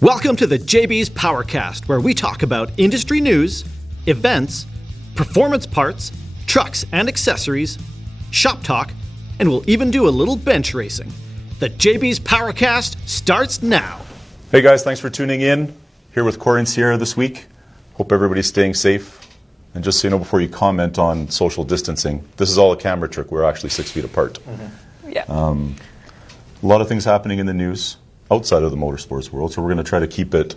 Welcome to the JBs Powercast, where we talk about industry news, events, performance parts, trucks and accessories, shop talk, and we'll even do a little bench racing. The JBs Powercast starts now. Hey guys, thanks for tuning in. Here with Corey and Sierra this week. Hope everybody's staying safe. And just so you know, before you comment on social distancing, this is all a camera trick. We're actually 6 feet apart. Mm-hmm. Yeah. A lot of things happening in the news outside of the motorsports world, so we're going to try to keep it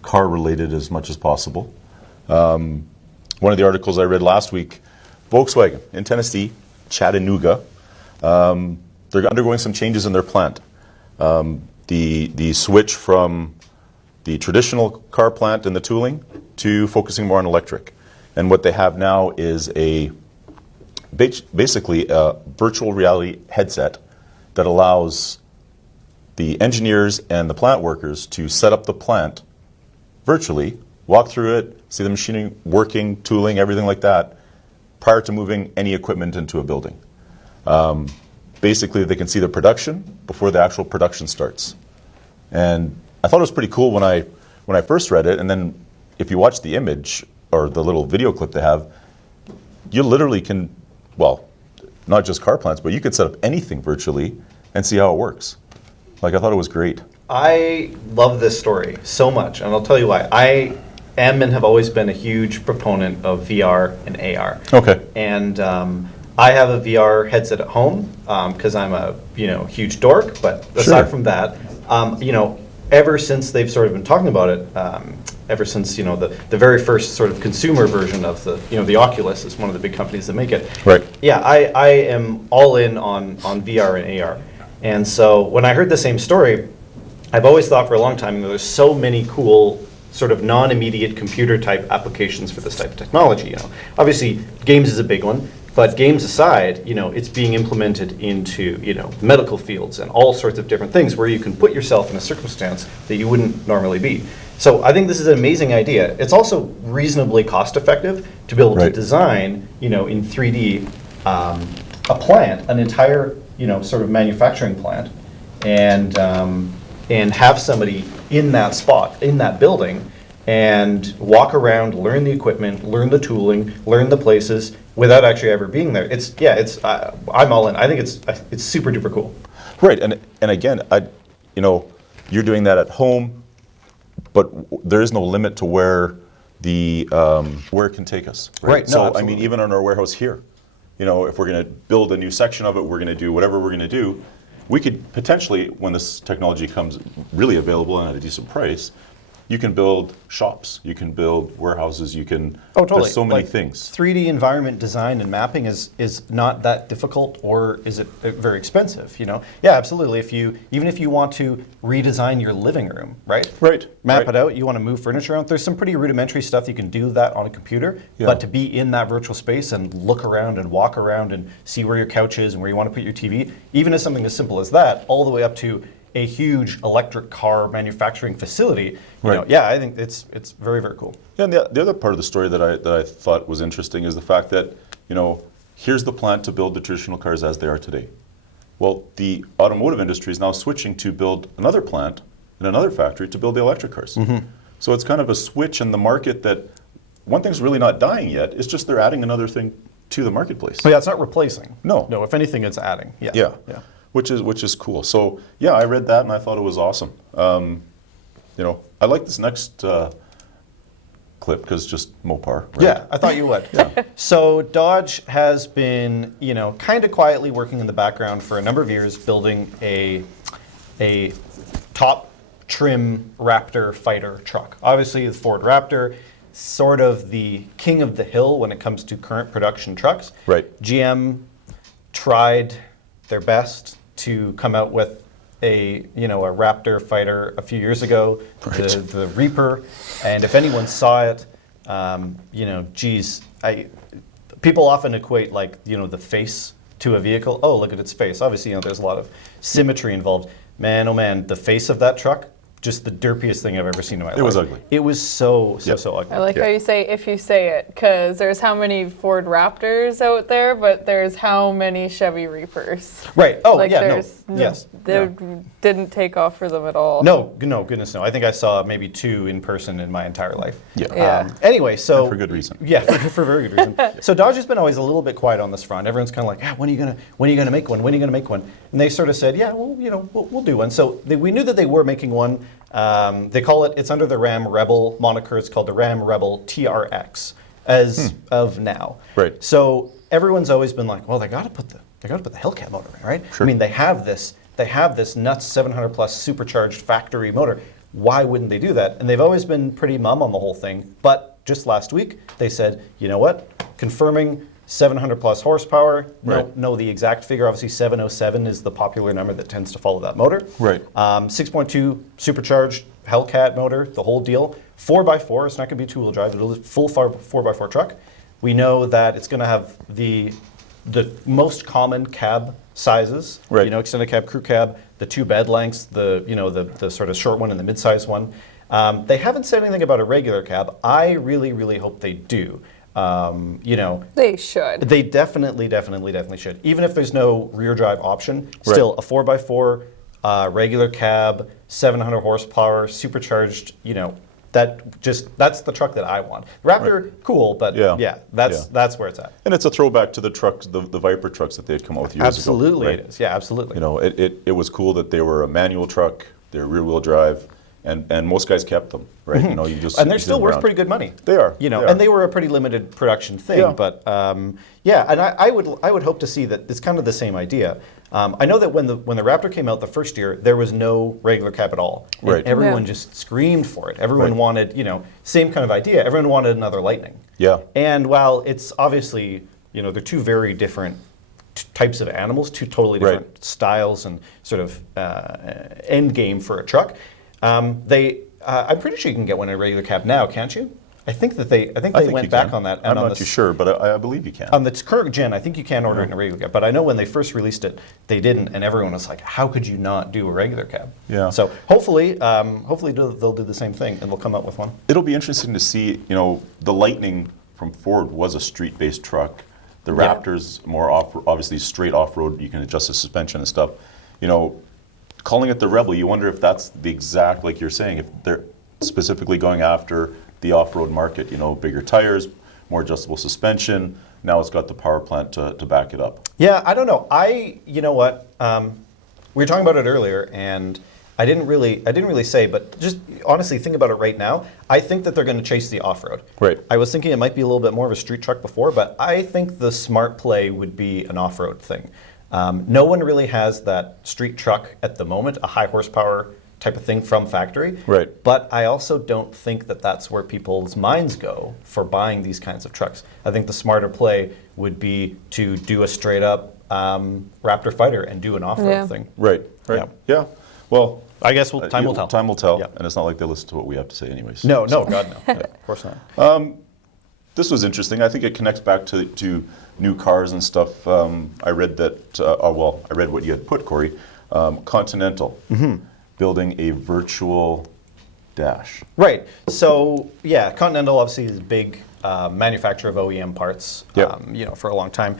car-related as much as possible. One of the articles I read last week, Volkswagen in Tennessee, Chattanooga, they're undergoing some changes in their plant. The switch from the traditional car plant and the tooling to focusing more on electric. And what they have now is basically a virtual reality headset that allows the engineers and the plant workers to set up the plant virtually, walk through it, see the machining working, tooling, everything like that, prior to moving any equipment into a building. Basically, they can see the production before the actual production starts. And I thought it was pretty cool when I first read it, and then if you watch the image or the little video clip they have, you literally can, well, not just car plants, but you could set up anything virtually and see how it works. Like, I thought it was great. I love this story so much, and I'll tell you why. I am and have always been a huge proponent of VR and AR. Okay. And I have a VR headset at home because I'm a huge dork. But aside from that, ever since they've sort of been talking about it, ever since the very first sort of consumer version of the Oculus is one of the big companies that make it. Right. Yeah, I am all in on VR and AR. And so when I heard the same story, I've always thought for a long time, there's so many cool sort of non-immediate computer type applications for this type of technology. Obviously, games is a big one, but games aside, it's being implemented into medical fields and all sorts of different things where you can put yourself in a circumstance that you wouldn't normally be. So I think this is an amazing idea. It's also reasonably cost effective to be able to design, in 3D, a plant, an entire sort of manufacturing plant, and have somebody in that spot, in that building, and walk around, learn the equipment, learn the tooling, learn the places without actually ever being there. I'm all in. I think it's super duper cool. Right, and again, you're doing that at home, but there is no limit to where where it can take us. Right. So no, I mean, even in our warehouse here, if we're going to build a new section of it, we're going to do whatever we're going to do. We could potentially, when this technology comes really available and at a decent price, you can build shops, you can build warehouses, you can. Oh, totally. There's so many things. 3D environment design and mapping is not that difficult, or is it very expensive? Yeah, absolutely. Even if you want to redesign your living room, right? Right. Map it out. You want to move furniture around. There's some pretty rudimentary stuff you can do that on a computer. Yeah. But to be in that virtual space and look around and walk around and see where your couch is and where you want to put your TV, even as something as simple as that, all the way up to a huge electric car manufacturing facility. I think it's very, very cool. Yeah, and the other part of the story that I thought was interesting is the fact that, here's the plant to build the traditional cars as they are today. Well, the automotive industry is now switching to build another plant in another factory to build the electric cars. Mm-hmm. So it's kind of a switch in the market that one thing's really not dying yet. It's just they're adding another thing to the marketplace. Oh, yeah, it's not replacing. No. No, if anything, it's adding. Yeah. Which is cool. So yeah, I read that and I thought it was awesome. I like this next clip because just Mopar. Right? Yeah, I thought you would. Yeah. So Dodge has been, kind of quietly working in the background for a number of years, building a top trim Raptor fighter truck. Obviously, the Ford Raptor, sort of the king of the hill when it comes to current production trucks. Right. GM tried their best to come out with a Raptor fighter a few years ago, the Reaper, and if anyone saw it, people often equate the face to a vehicle. Oh, look at its face. Obviously, there's a lot of symmetry involved. Man, oh man, the face of that truck, just the derpiest thing I've ever seen in my life. It was ugly. It was so Yep. ugly. I like how you say if you say it, because there's how many Ford Raptors out there, but there's how many Chevy Reapers. Right. Oh, Like yeah, no. there's Yes. They Yeah. didn't take off for them at all. No, goodness no. I think I saw maybe 2 in person in my entire life. Yeah. Yeah. Anyway, so And for good reason. Yeah, for very good reason. So Dodge has been always a little bit quiet on this front. Everyone's kind of like, yeah, when are you gonna make one? When are you gonna make one? And they sort of said, yeah, well, we'll do one. So we knew that they were making one. They call it. It's under the Ram Rebel moniker. It's called the Ram Rebel TRX as of now. Right. So everyone's always been like, well, they got to put the Hellcat motor in, right? Sure. I mean, they have this nuts 700 plus supercharged factory motor. Why wouldn't they do that? And they've always been pretty mum on the whole thing. But just last week, they said, you know what? Confirming 700 plus horsepower. Right. No, the exact figure. Obviously, 707 is the popular number that tends to follow that motor. Right. 6.2 supercharged Hellcat motor, the whole deal. 4x4. It's not going to be two-wheel drive. It'll be a full 4x4 truck. We know that it's going to have the most common cab sizes. Right. You know, extended cab, crew cab, the 2 bed lengths, the sort of short one and the mid-size one. They haven't said anything about a regular cab. I really, really hope they do. They should. They definitely should. Even if there's no rear drive option, still a 4x4 regular cab, 700 horsepower, supercharged. That's the truck that I want. Raptor, cool, but that's where it's at. And it's a throwback to the trucks, the Viper trucks that they had come out with years Absolutely, ago. Right? it is. Yeah, absolutely. You know, it was cool that they were a manual truck, they're rear-wheel drive, and most guys kept them, right? You know, you just and they're you still sit worth around. pretty good money. They are. You know, they are. and they were a pretty limited production thing. Yeah. But and I would hope to see that it's kind of the same idea. I know that when the Raptor came out the first year, there was no regular cab at all. And Right. everyone Yeah. just screamed for it. Everyone Right. wanted, same kind of idea. Everyone wanted another Lightning. Yeah. And while it's obviously, they're 2 very different types of animals, 2 totally different Right. styles and sort of end game for a truck. I'm pretty sure you can get one in a regular cab now, can't you? I think they went you back can. on that. I'm and on not the too sure, but I believe you can. On the current gen, I think you can order it in a regular cab. But I know when they first released it, they didn't, and everyone was like, "How could you not do a regular cab?" Yeah. So hopefully they'll do the same thing, and they'll come out with one. It'll be interesting to see, the Lightning from Ford was a street-based truck. The Yeah. Raptor's more obviously straight off-road. You can adjust the suspension and stuff. Calling it the Rebel, you wonder if that's the exact, like you're saying, if they're specifically going after the off-road market. Bigger tires, more adjustable suspension. Now it's got the power plant to back it up. Yeah, I don't know. You know what? We were talking about it earlier, and I didn't really say, but just honestly think about it right now. I think that they're going to chase the off-road. Right. I was thinking it might be a little bit more of a street truck before, but I think the smart play would be an off-road thing. No one really has that street truck at the moment, a high horsepower type of thing from factory. Right. But I also don't think that that's where people's minds go for buying these kinds of trucks. I think the smarter play would be to do a straight up Raptor Fighter and do an off-road thing. Right. Yeah. Well, I guess time will tell. Time will tell. Yeah. And it's not like they listen to what we have to say anyways. No, God, no. Yeah, of course not. This was interesting. I think it connects back to new cars and stuff. I read that, I read what you had put, Corey. Continental building a virtual dash. Right. So, yeah, Continental obviously is a big manufacturer of OEM parts, Yep. For a long time.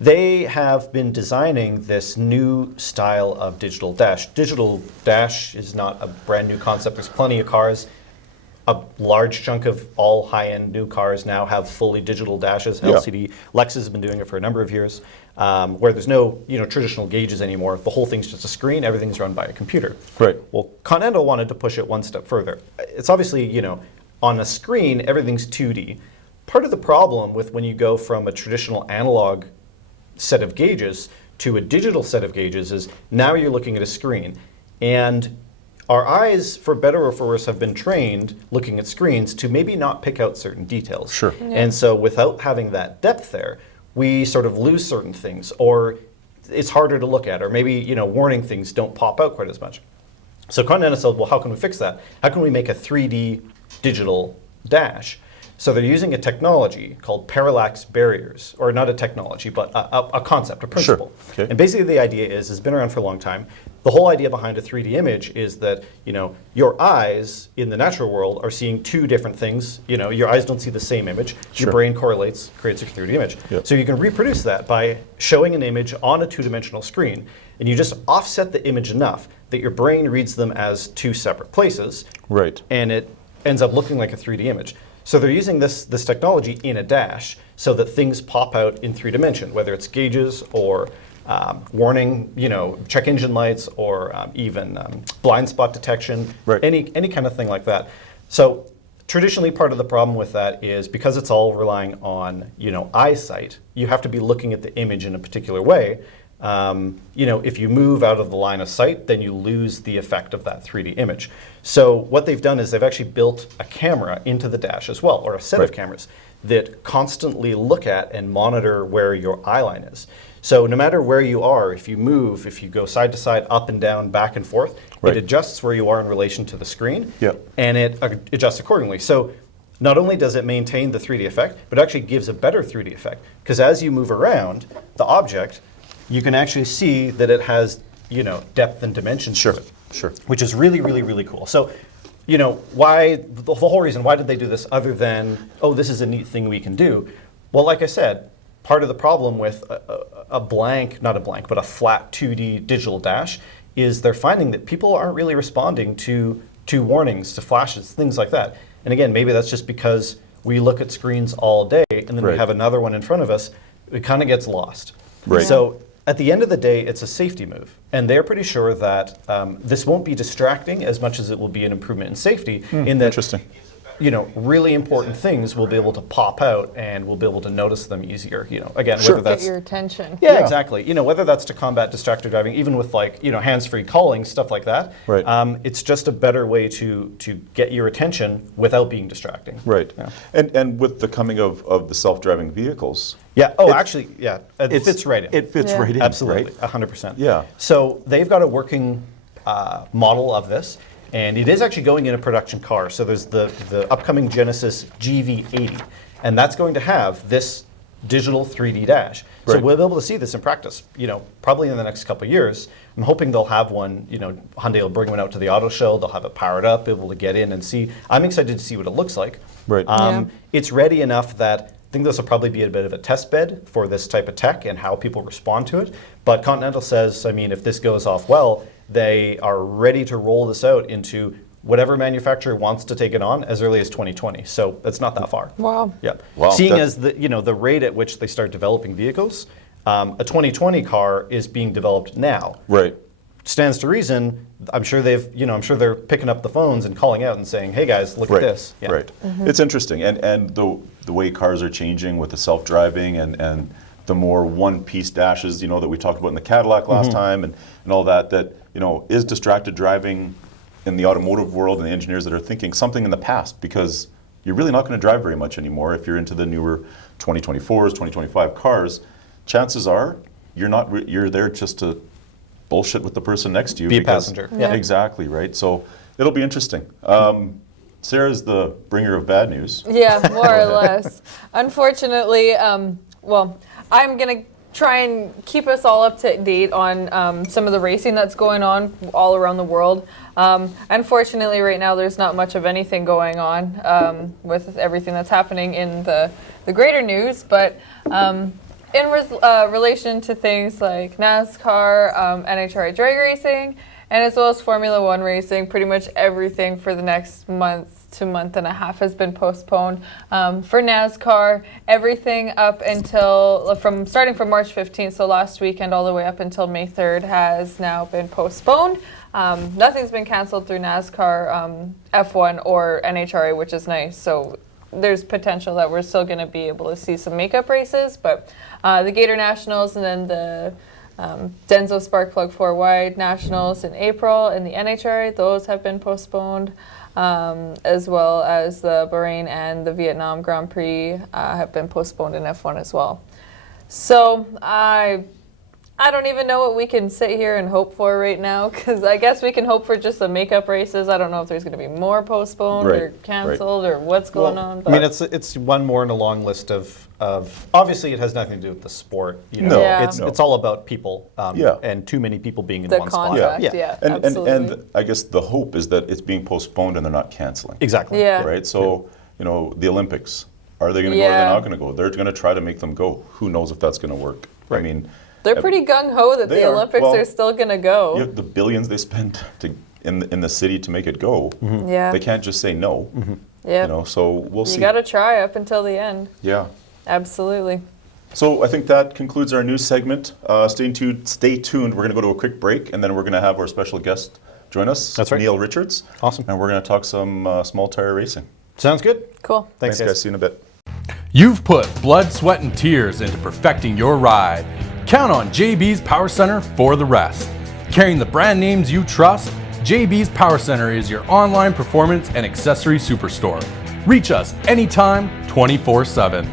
They have been designing this new style of digital dash. Digital dash is not a brand new concept. There's plenty of cars. A large chunk of all high-end new cars now have fully digital dashes, Yeah. LCD. Lexus has been doing it for a number of years, where there's no traditional gauges anymore. The whole thing's just a screen. Everything's run by a computer. Right. Well, Continental wanted to push it one step further. It's obviously, on a screen, everything's 2D. Part of the problem with when you go from a traditional analog set of gauges to a digital set of gauges is now you're looking at a screen. And our eyes, for better or for worse, have been trained looking at screens to maybe not pick out certain details. Sure. Yeah. And so without having that depth there, we sort of lose certain things, or it's harder to look at, or maybe, warning things don't pop out quite as much. So Continental said, well, how can we fix that? How can we make a 3D digital dash? So they're using a technology called parallax barriers, or not a technology, but a concept, a principle. Okay. And basically the idea is, it's been around for a long time. The whole idea behind a 3D image is that, your eyes in the natural world are seeing two different things. Your eyes don't see the same image. Sure. Your brain correlates, creates a 3D image. Yep. So you can reproduce that by showing an image on a two-dimensional screen, and you just offset the image enough that your brain reads them as two separate places. Right. And it ends up looking like a 3D image. So they're using this technology in a dash so that things pop out in 3 dimension, whether it's gauges or warning, check engine lights, or even blind spot detection, Right. any kind of thing like that. So traditionally, part of the problem with that is because it's all relying on eyesight, you have to be looking at the image in a particular way. If you move out of the line of sight, then you lose the effect of that 3D image. So what they've done is they've actually built a camera into the dash as well, or a set of Right. cameras that constantly look at and monitor where your eye line is. So no matter where you are, if you move, if you go side to side, up and down, back and forth, Right. it adjusts where you are in relation to the screen, Yep. and it adjusts accordingly. So not only does it maintain the 3D effect, but actually gives a better 3D effect. Because as you move around the object, you can actually see that it has, depth and dimensions to it. Sure. Which is really, really, really cool. So, why, the whole reason, why did they do this other than, oh, this is a neat thing we can do? Well, like I said, part of the problem with not a flat 2D digital dash is they're finding that people aren't really responding to warnings, to flashes, things like that. And again, maybe that's just because we look at screens all day and then we Right. have another one in front of us, it kind of gets lost. Right. So at the end of the day, it's a safety move. And they're pretty sure that this won't be distracting as much as it will be an improvement in safety, in that Interesting. really important things will be able to pop out and we'll be able to notice them easier. Again, Sure. whether Get that's your attention. yeah, Yeah. exactly. Whether that's to combat distracted driving, even with hands-free calling, stuff like that. Right. It's just a better way to get your attention without being distracting. Right. Yeah. And with the coming of the self-driving vehicles, Yeah. Oh, It- actually, yeah. It fits right in. it fits Yeah. right in. Absolutely, Right? 100%. Yeah. So they've got a working model of this, and it is actually going in a production car. So there's the upcoming Genesis GV80, and that's going to have this digital 3D dash. So Right. we'll be able to see this in practice, probably in the next couple of years. I'm hoping they'll have one, Hyundai will bring one out to the auto show, they'll have it powered up, able to get in and see. I'm excited to see what it looks like. Right. Yeah. It's ready enough that I think this will probably be a bit of a test bed for this type of tech and how people respond to it. But Continental says, if this goes off well, they are ready to roll this out into whatever manufacturer wants to take it on as early as 2020. So it's not that far. Wow. Yep. Wow, Seeing that- as the rate at which they start developing vehicles, a 2020 car is being developed now. Right. Stands to reason. I'm sure they're picking up the phones and calling out and saying, "Hey guys, look Right. at this." Yeah. Right. It's interesting, and the way cars are changing with the self-driving and the more one-piece dashes, that we talked about in the Cadillac last time, and all that is distracted driving in the automotive world, and the engineers that are thinking something in the past, because you're really not going to drive very much anymore if you're into the newer 2024s, 2025 cars. Chances are you're there just to bullshit with the person next to you. Be a because- passenger. Yeah. Exactly, right? So it'll be interesting. Sarah's the bringer of bad news. Yeah, more or less. Unfortunately, I'm going to try and keep us all up to date on some of the racing that's going on all around the world. Unfortunately, right now, there's not much of anything going on with everything that's happening in the greater news, but in relation to things like NASCAR, NHRA drag racing, and as well as Formula One racing, pretty much everything for the next month to month and a half has been postponed. For NASCAR, everything up until, starting from March 15th, so last weekend, all the way up until May 3rd has now been postponed. Nothing's been canceled through NASCAR, F1, or NHRA, which is nice. So there's potential that we're still going to be able to see some makeup races, but the Gator Nationals and then the Denso Sparkplug 4 Wide Nationals in April and the NHRA, those have been postponed, as well as the Bahrain and the Vietnam Grand Prix have been postponed in F1 as well. So I I don't even know what we can sit here and hope for right now, because I guess we can hope for just the makeup races. I don't know if there's going to be more postponed or canceled or what's going on. I mean, it's one more in a long list of obviously it has nothing to do with the sport. You know, it's all about people and too many people being in one spot. And I guess the hope is that it's being postponed and they're not canceling. Exactly. Yeah. Right. So the Olympics, are they going to go or they're not going to go? They're going to try to make them go. Who knows if that's going to work? Right. I mean, they're pretty gung-ho that the Olympics are still going to go. The billions they spend in the city to make it go, Yeah. they can't just say no. Yeah. So we'll see. You got to try up until the end. Yeah. Absolutely. So I think that concludes our news segment. Stay tuned. We're going to go to a quick break, and then we're going to have our special guest join us. That's right. Neil Richards. Awesome. And we're going to talk some small tire racing. Sounds good. Cool. Thanks guys. See you in a bit. You've put blood, sweat, and tears into perfecting your ride. Count on JBs Power Center for the rest. Carrying the brand names you trust, JBs Power Center is your online performance and accessory superstore. Reach us anytime, 24/7.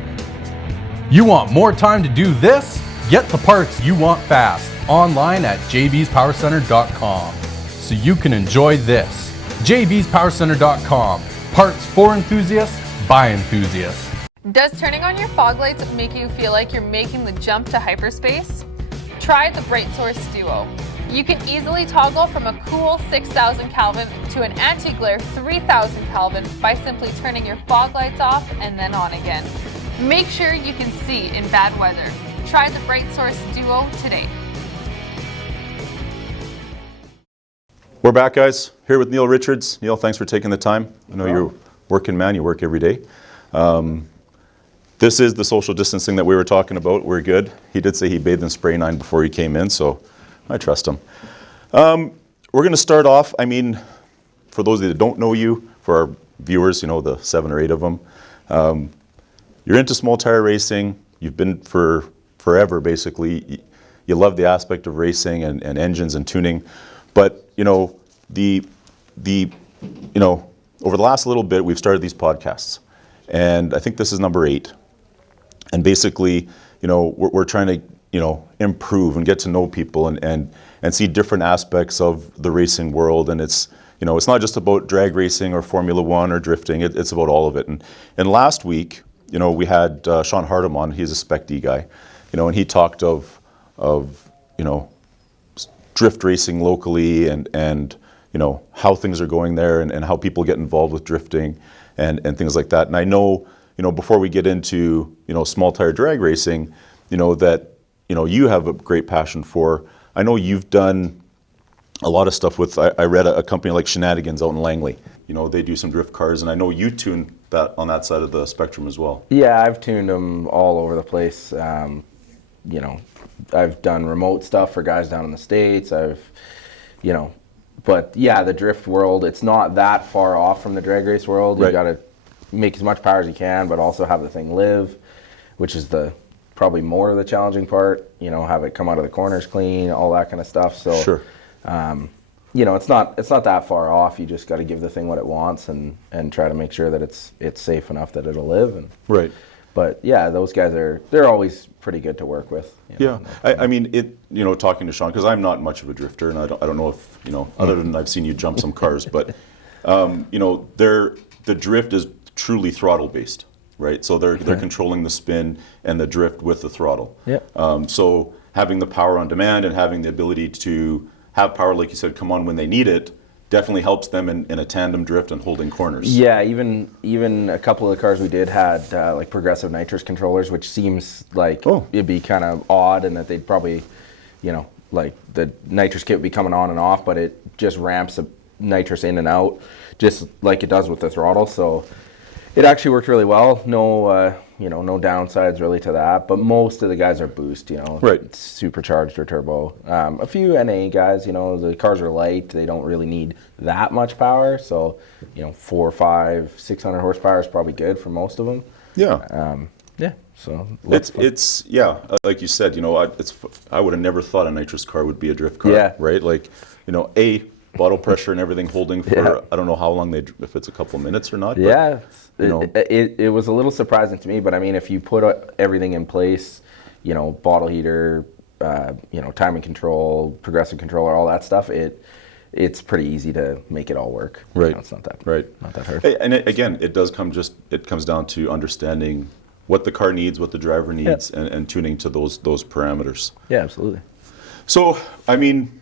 You want more time to do this? Get the parts you want fast online at jbspowercenter.com so you can enjoy this. jbspowercenter.com. Parts for enthusiasts by enthusiasts. Does turning on your fog lights make you feel like you're making the jump to hyperspace? Try the Bright Source Duo. You can easily toggle from a cool 6,000 Kelvin to an anti-glare 3,000 Kelvin by simply turning your fog lights off and then on again. Make sure you can see in bad weather. Try the Bright Source Duo today. We're back, guys. Here with Neil Richards. Neil, thanks for taking the time. I know you're a working man. You work every day. This is the social distancing that we were talking about. We're good. He did say he bathed in spray 9 before he came in, so I trust him. We're going to start off, I mean, for those that don't know you, for our viewers, the 7 or 8 of them, you're into small tire racing. You've been for forever, basically. You love the aspect of racing and engines and tuning. But, over the last little bit, we've started these podcasts. And I think this is number 8. And basically, we're trying to, improve and get to know people and see different aspects of the racing world. And it's not just about drag racing or Formula One or drifting. It's about all of it. And last week, we had Sean Hardam on. He's a Spec D guy, and he talked of drift racing locally and how things are going there and how people get involved with drifting and things like that. And I know, before we get into, small tire drag racing, that, you have a great passion for. I know you've done a lot of stuff with, I read a company like Shenanigans out in Langley. They do some drift cars, and I know you tune that on that side of the spectrum as well. Yeah, I've tuned them all over the place. I've done remote stuff for guys down in the States. But yeah, the drift world, it's not that far off from the drag race world. Right. You got to make as much power as you can, but also have the thing live, which is probably more of the challenging part. Have it come out of the corners clean, all that kind of stuff. So, sure. It's not that far off. You just got to give the thing what it wants and try to make sure that it's safe enough that it'll live. Right. But yeah, those guys they're always pretty good to work with. Yeah, I mean, talking to Sean, because I'm not much of a drifter, and I don't know if, other than I've seen you jump some cars, but, the drift is truly throttle based, right? So they're controlling the spin and the drift with the throttle. Yeah. So having the power on demand and having the ability to have power, like you said, come on when they need it, definitely helps them in a tandem drift and holding corners. Yeah, even a couple of the cars we did had like progressive nitrous controllers, which seems like it'd be kind of odd, and that they'd probably, like the nitrous kit would be coming on and off, but it just ramps the nitrous in and out, just like it does with the throttle. So it actually worked really well. No, no downsides really to that. But most of the guys are boost, right. Supercharged or turbo. A few NA guys, the cars are light. They don't really need that much power. So, 400, 500, 600 horsepower is probably good for most of them. Yeah. Yeah. So it's like you said, I would have never thought a nitrous car would be a drift car. Yeah. Right. Like, bottle pressure and everything holding for I don't know how long if it's a couple minutes or not. Yeah. But, it was a little surprising to me, but I mean, if you put everything in place, bottle heater, timing control, progressive controller, all that stuff, it's pretty easy to make it all work. Right. It's not that not that hard. And again, it comes down to understanding what the car needs, what the driver needs, and tuning to those parameters. Yeah, absolutely. So, I mean,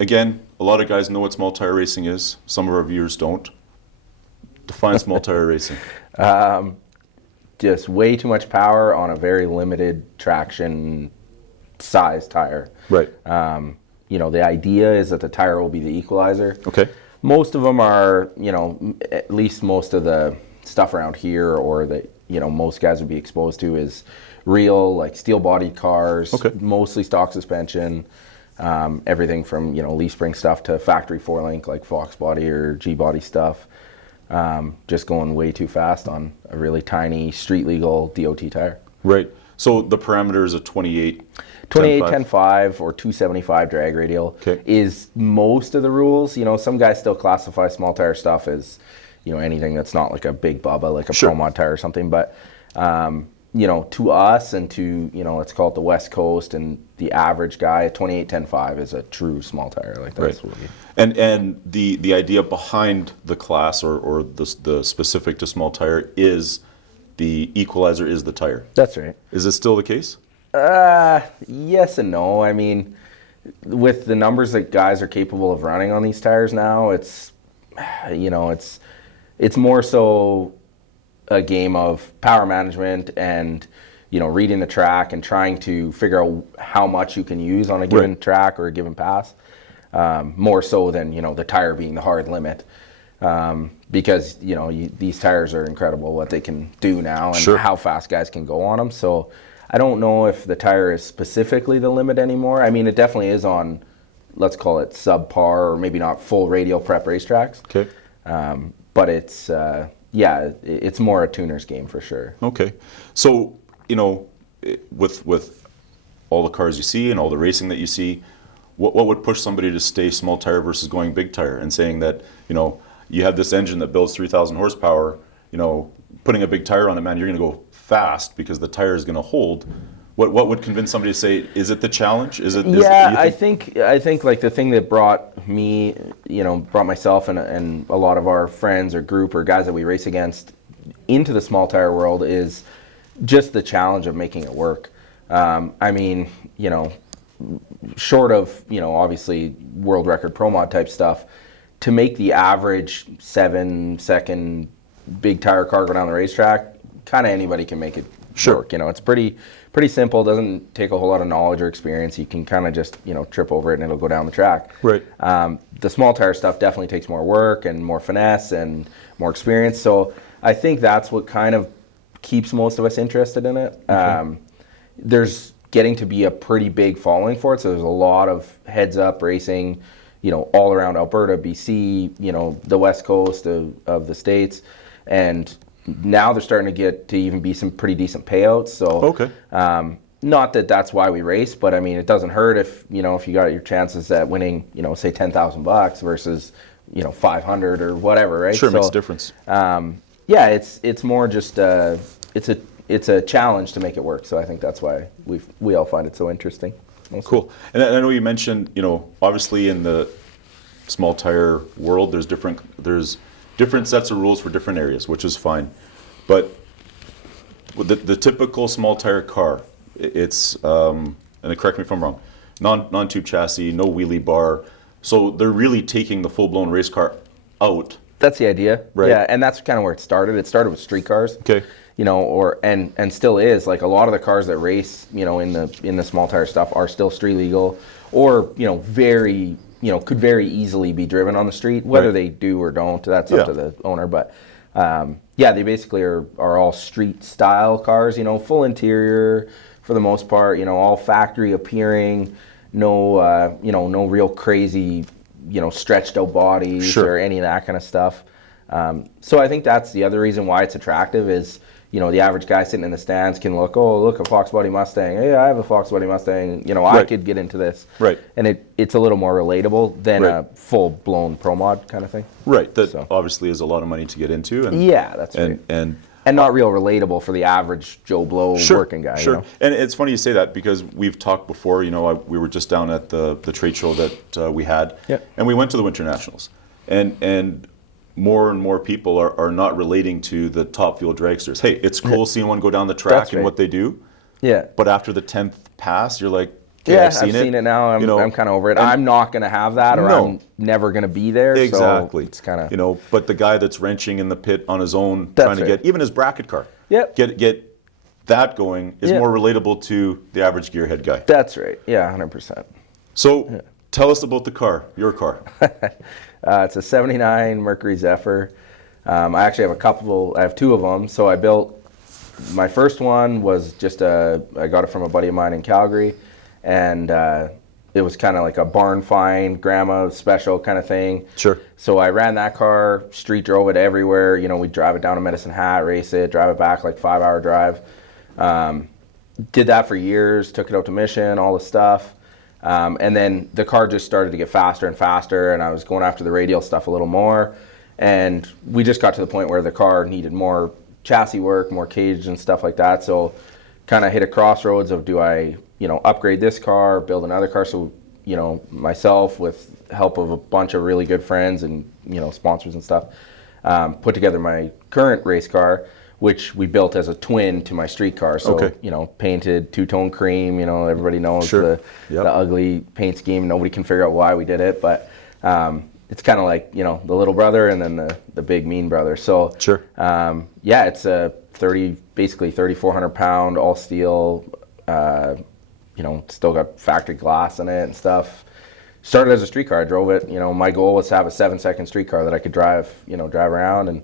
again, a lot of guys know what small tire racing is. Some of our viewers don't. Define small tire racing. Just way too much power on a very limited traction size tire. Right. The idea is that the tire will be the equalizer. Okay. Most of them are, at least most of the stuff around here or that, most guys would be exposed to is real, like steel-bodied cars, mostly stock suspension, everything from, leaf spring stuff to factory four-link like Fox body or G-body stuff. Just going way too fast on a really tiny street-legal DOT tire. Right. So the parameters of 28, 10.5 or 275 drag radial is most of the rules. Some guys still classify small tire stuff as, anything that's not like a big Bubba, like a Pro Mod tire or something. But, to us and to, let's call it the West Coast and the average guy, a 28 10.5 is a true small tire. Like that's what we... And the idea behind the class or the specific to small tire is the equalizer is the tire. That's right. Is it still the case? Yes and no. I mean, with the numbers that guys are capable of running on these tires now, it's more so a game of power management and, reading the track and trying to figure out how much you can use on a given track or a given pass, more so than, the tire being the hard limit. Because, these tires are incredible what they can do now and how fast guys can go on them. So I don't know if the tire is specifically the limit anymore. I mean, it definitely is on, let's call it subpar or maybe not full radial prep racetracks. Okay. But it's, it's more a tuner's game for sure. Okay. So, with all the cars you see and all the racing that you see, what would push somebody to stay small tire versus going big tire and saying that, you have this engine that builds 3,000 horsepower, putting a big tire on it, man, you're going to go fast because the tire is going to hold. What would convince somebody to say, is it the challenge? I think like the thing that brought me, brought myself and a lot of our friends or group or guys that we race against into the small tire world is just the challenge of making it work. I mean, short of, obviously world record pro mod type stuff, to make the average 7-second big tire car go down the racetrack, kind of anybody can make it work. It's pretty simple. Doesn't take a whole lot of knowledge or experience. You can kind of just trip over it and it'll go down the track. Right. The small tire stuff definitely takes more work and more finesse and more experience. So I think that's what kind of keeps most of us interested in it. There's getting to be a pretty big following for it. So there's a lot of heads up racing, all around Alberta, BC, the West Coast of the States. And now they're starting to get to even be some pretty decent payouts. So, not that that's why we race, but I mean, it doesn't hurt if you got your chances at winning, say $10,000 versus, 500 or whatever, right? Sure, it makes a difference. It's more just it's a challenge to make it work. So I think that's why we all find it so interesting. Mostly. Cool. And I know you mentioned, obviously in the small tire world, there's different sets of rules for different areas, which is fine. But with the typical small tire car, it's, and correct me if I'm wrong, non-tube chassis, no wheelie bar. So they're really taking the full-blown race car out. That's the idea. Right. Yeah, and that's kind of where it started. It started with street cars. Okay. And still is, like a lot of the cars that race, in the small tire stuff are still street legal or, very, could very easily be driven on the street. Whether they do or don't, that's up to the owner. But they basically are all street style cars, full interior for the most part, all factory appearing, no real crazy, stretched out bodies or any of that kind of stuff. So I think that's the other reason why it's attractive is, the average guy sitting in the stands can look, a Fox Body Mustang. Hey, I have a Fox Body Mustang. I could get into this. Right. And it's a little more relatable than a full-blown pro mod kind of thing. Right. That obviously is a lot of money to get into. And, that's right. And And not real relatable for the average Joe Blow working guy. Sure, you know? And it's funny you say that because we've talked before, you know, we were just down at the trade show that we had, and we went to the Winter Nationals. And more and more people are not relating to the top fuel dragsters. Hey, it's cool seeing one go down the track and what they do. Yeah. But after the 10th pass, you're like, I've seen it now. I'm kind of over it. I'm not going to have that, or I'm never going to be there. Exactly. So it's kind of, you know, but the guy that's wrenching in the pit on his own, trying to get even his bracket car, get that going is more relatable to the average gearhead guy. That's right. Yeah, 100%. So tell us about the car, your car. It's a 79 Mercury Zephyr. I actually have I have two of them. So I built, my first one was just I got it from a buddy of mine in Calgary. And it was kind of like a barn find, grandma special kind of thing. Sure. So I ran that car, street drove it everywhere. You know, we'd drive it down to Medicine Hat, race it, drive it back, like 5-hour drive. Did that for years, took it out to Mission, all the stuff. And then the car just started to get faster and faster, and I was going after the radial stuff a little more. And we just got to the point where the car needed more chassis work, more cage and stuff like that. So kind of hit a crossroads of, do I, you know, upgrade this car, build another car? So, you know, myself, with help of a bunch of really good friends and, you know, sponsors and stuff, put together my current race car, which we built as a twin to my street car. So, you know, painted two-tone cream, you know, everybody knows the ugly paint scheme. Nobody can figure out why we did it, but it's kind of like, you know, the little brother and then the big mean brother. So, yeah, it's a basically 3,400 pound all steel, you know, still got factory glass in it and stuff. Started as a street car, I drove it. You know, my goal was to have a 7-second street car that I could drive around, and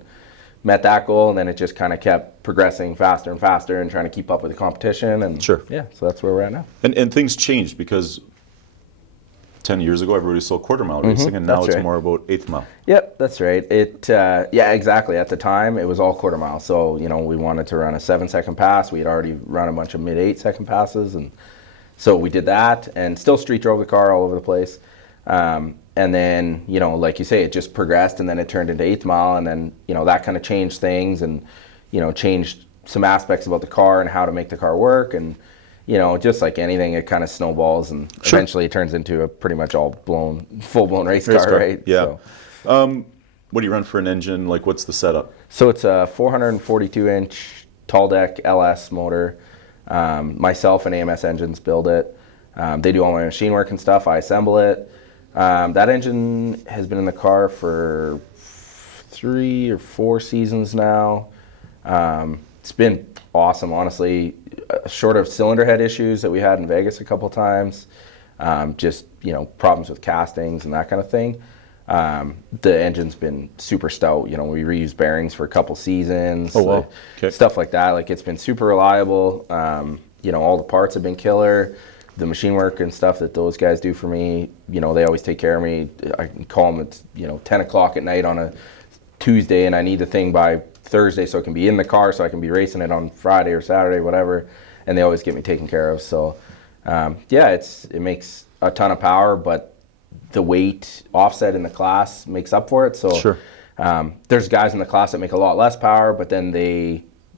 met that goal. And then it just kind of kept progressing faster and faster and trying to keep up with the competition. And yeah, so that's where we're at now. And things changed because 10 years ago, everybody saw quarter mile racing, and now it's more about eighth mile. Yep, that's right. Yeah, exactly. At the time, it was all quarter mile. So, you know, we wanted to run a 7-second pass. We had already run a bunch of mid 8-second passes, and so we did that, and still street drove the car all over the place. And then, you know, like you say, it just progressed, and then it turned into eighth mile, and then, you know, that kind of changed things, and, you know, changed some aspects about the car and how to make the car work. And, you know, just like anything, it kind of snowballs, and eventually it turns into a pretty much full-blown race car, right? Yeah. So. What do you run for an engine? Like, what's the setup? So it's a 442-inch tall deck LS motor. Myself and AMS Engines build it. They do all my machine work and stuff. I assemble it. That engine has been in the car for 3 or 4 seasons now. It's been awesome, honestly. Short of cylinder head issues that we had in Vegas a couple times, just, you know, problems with castings and that kind of thing. The engine's been super stout. You know, we reused bearings for a couple seasons. Oh, wow. Stuff like that. Like, it's been super reliable. You know, all the parts have been killer. The machine work and stuff that those guys do for me, you know, they always take care of me. I can call them at, you know, 10 o'clock at night on a Tuesday, and I need the thing by Thursday so it can be in the car, so I can be racing it on Friday or Saturday, whatever. And they always get me taken care of. So, yeah, it makes a ton of power, but the weight offset in the class makes up for it. So there's guys in the class that make a lot less power, but then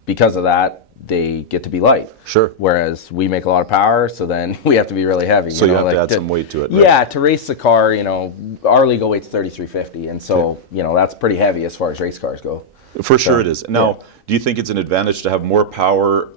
because of that, they get to be light. Sure. Whereas we make a lot of power, so then we have to be really heavy. So you have to add some weight to it. Right? Yeah, to race the car, you know, our legal weight's 3,350, and so, you know, that's pretty heavy as far as race cars go. For sure it is. Now, do you think it's an advantage to have more power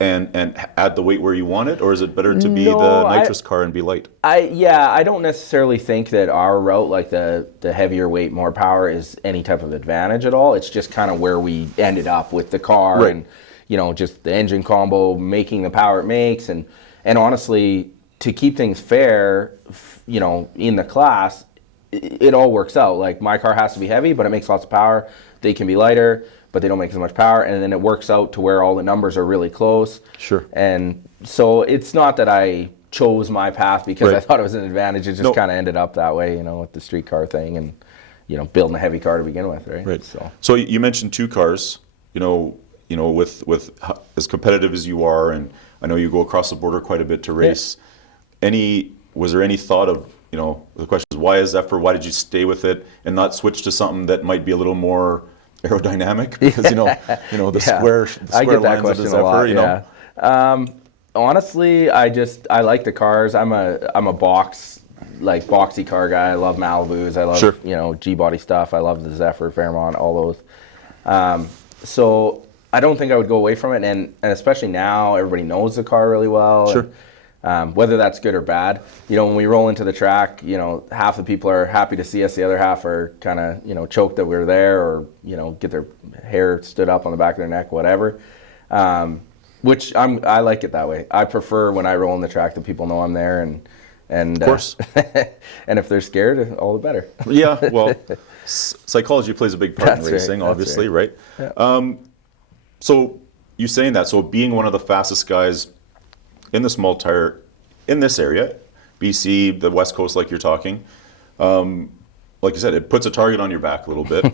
and add the weight where you want it, or is it better to be the nitrous car and be light? I don't necessarily think that our route, like the heavier weight, more power, is any type of advantage at all. It's just kind of where we ended up with the car, and, you know, just the engine combo making the power it makes, and honestly, to keep things fair, you know, in the class, it all works out. Like, my car has to be heavy, but it makes lots of power. They can be lighter, but they don't make as much power, and then it works out to where all the numbers are really close. Sure. And so it's not that I chose my path because I thought it was an advantage. It just kind of ended up that way, you know, with the street car thing, and, you know, building a heavy car to begin with, right? Right. So you mentioned 2 cars, you know, with as competitive as you are, and I know you go across the border quite a bit to race. Was there any thought of, you know, the question is, why is Zephyr? Why did you stay with it and not switch to something that might be a little more aerodynamic? Because the square I get that lines of question the a lot. Zephyr, Honestly, I like the cars. I'm a boxy car guy. I love Malibus. I love G-body stuff. I love the Zephyr, Fairmont, all those. So I don't think I would go away from it. And especially now, everybody knows the car really well. Sure. And, whether that's good or bad, when we roll into the track, half the people are happy to see us. The other half are kind of choked that we're there, or get their hair stood up on the back of their neck, whatever. Which I like it that way. I prefer when I roll in the track that people know I'm there, and of course. And if they're scared, all the better. Yeah, well, psychology plays a big part in racing, obviously, right? Yeah. So you saying that, so being one of the fastest guys in the small tire in this area, BC, the West Coast, like you're talking, like you said, it puts a target on your back a little bit.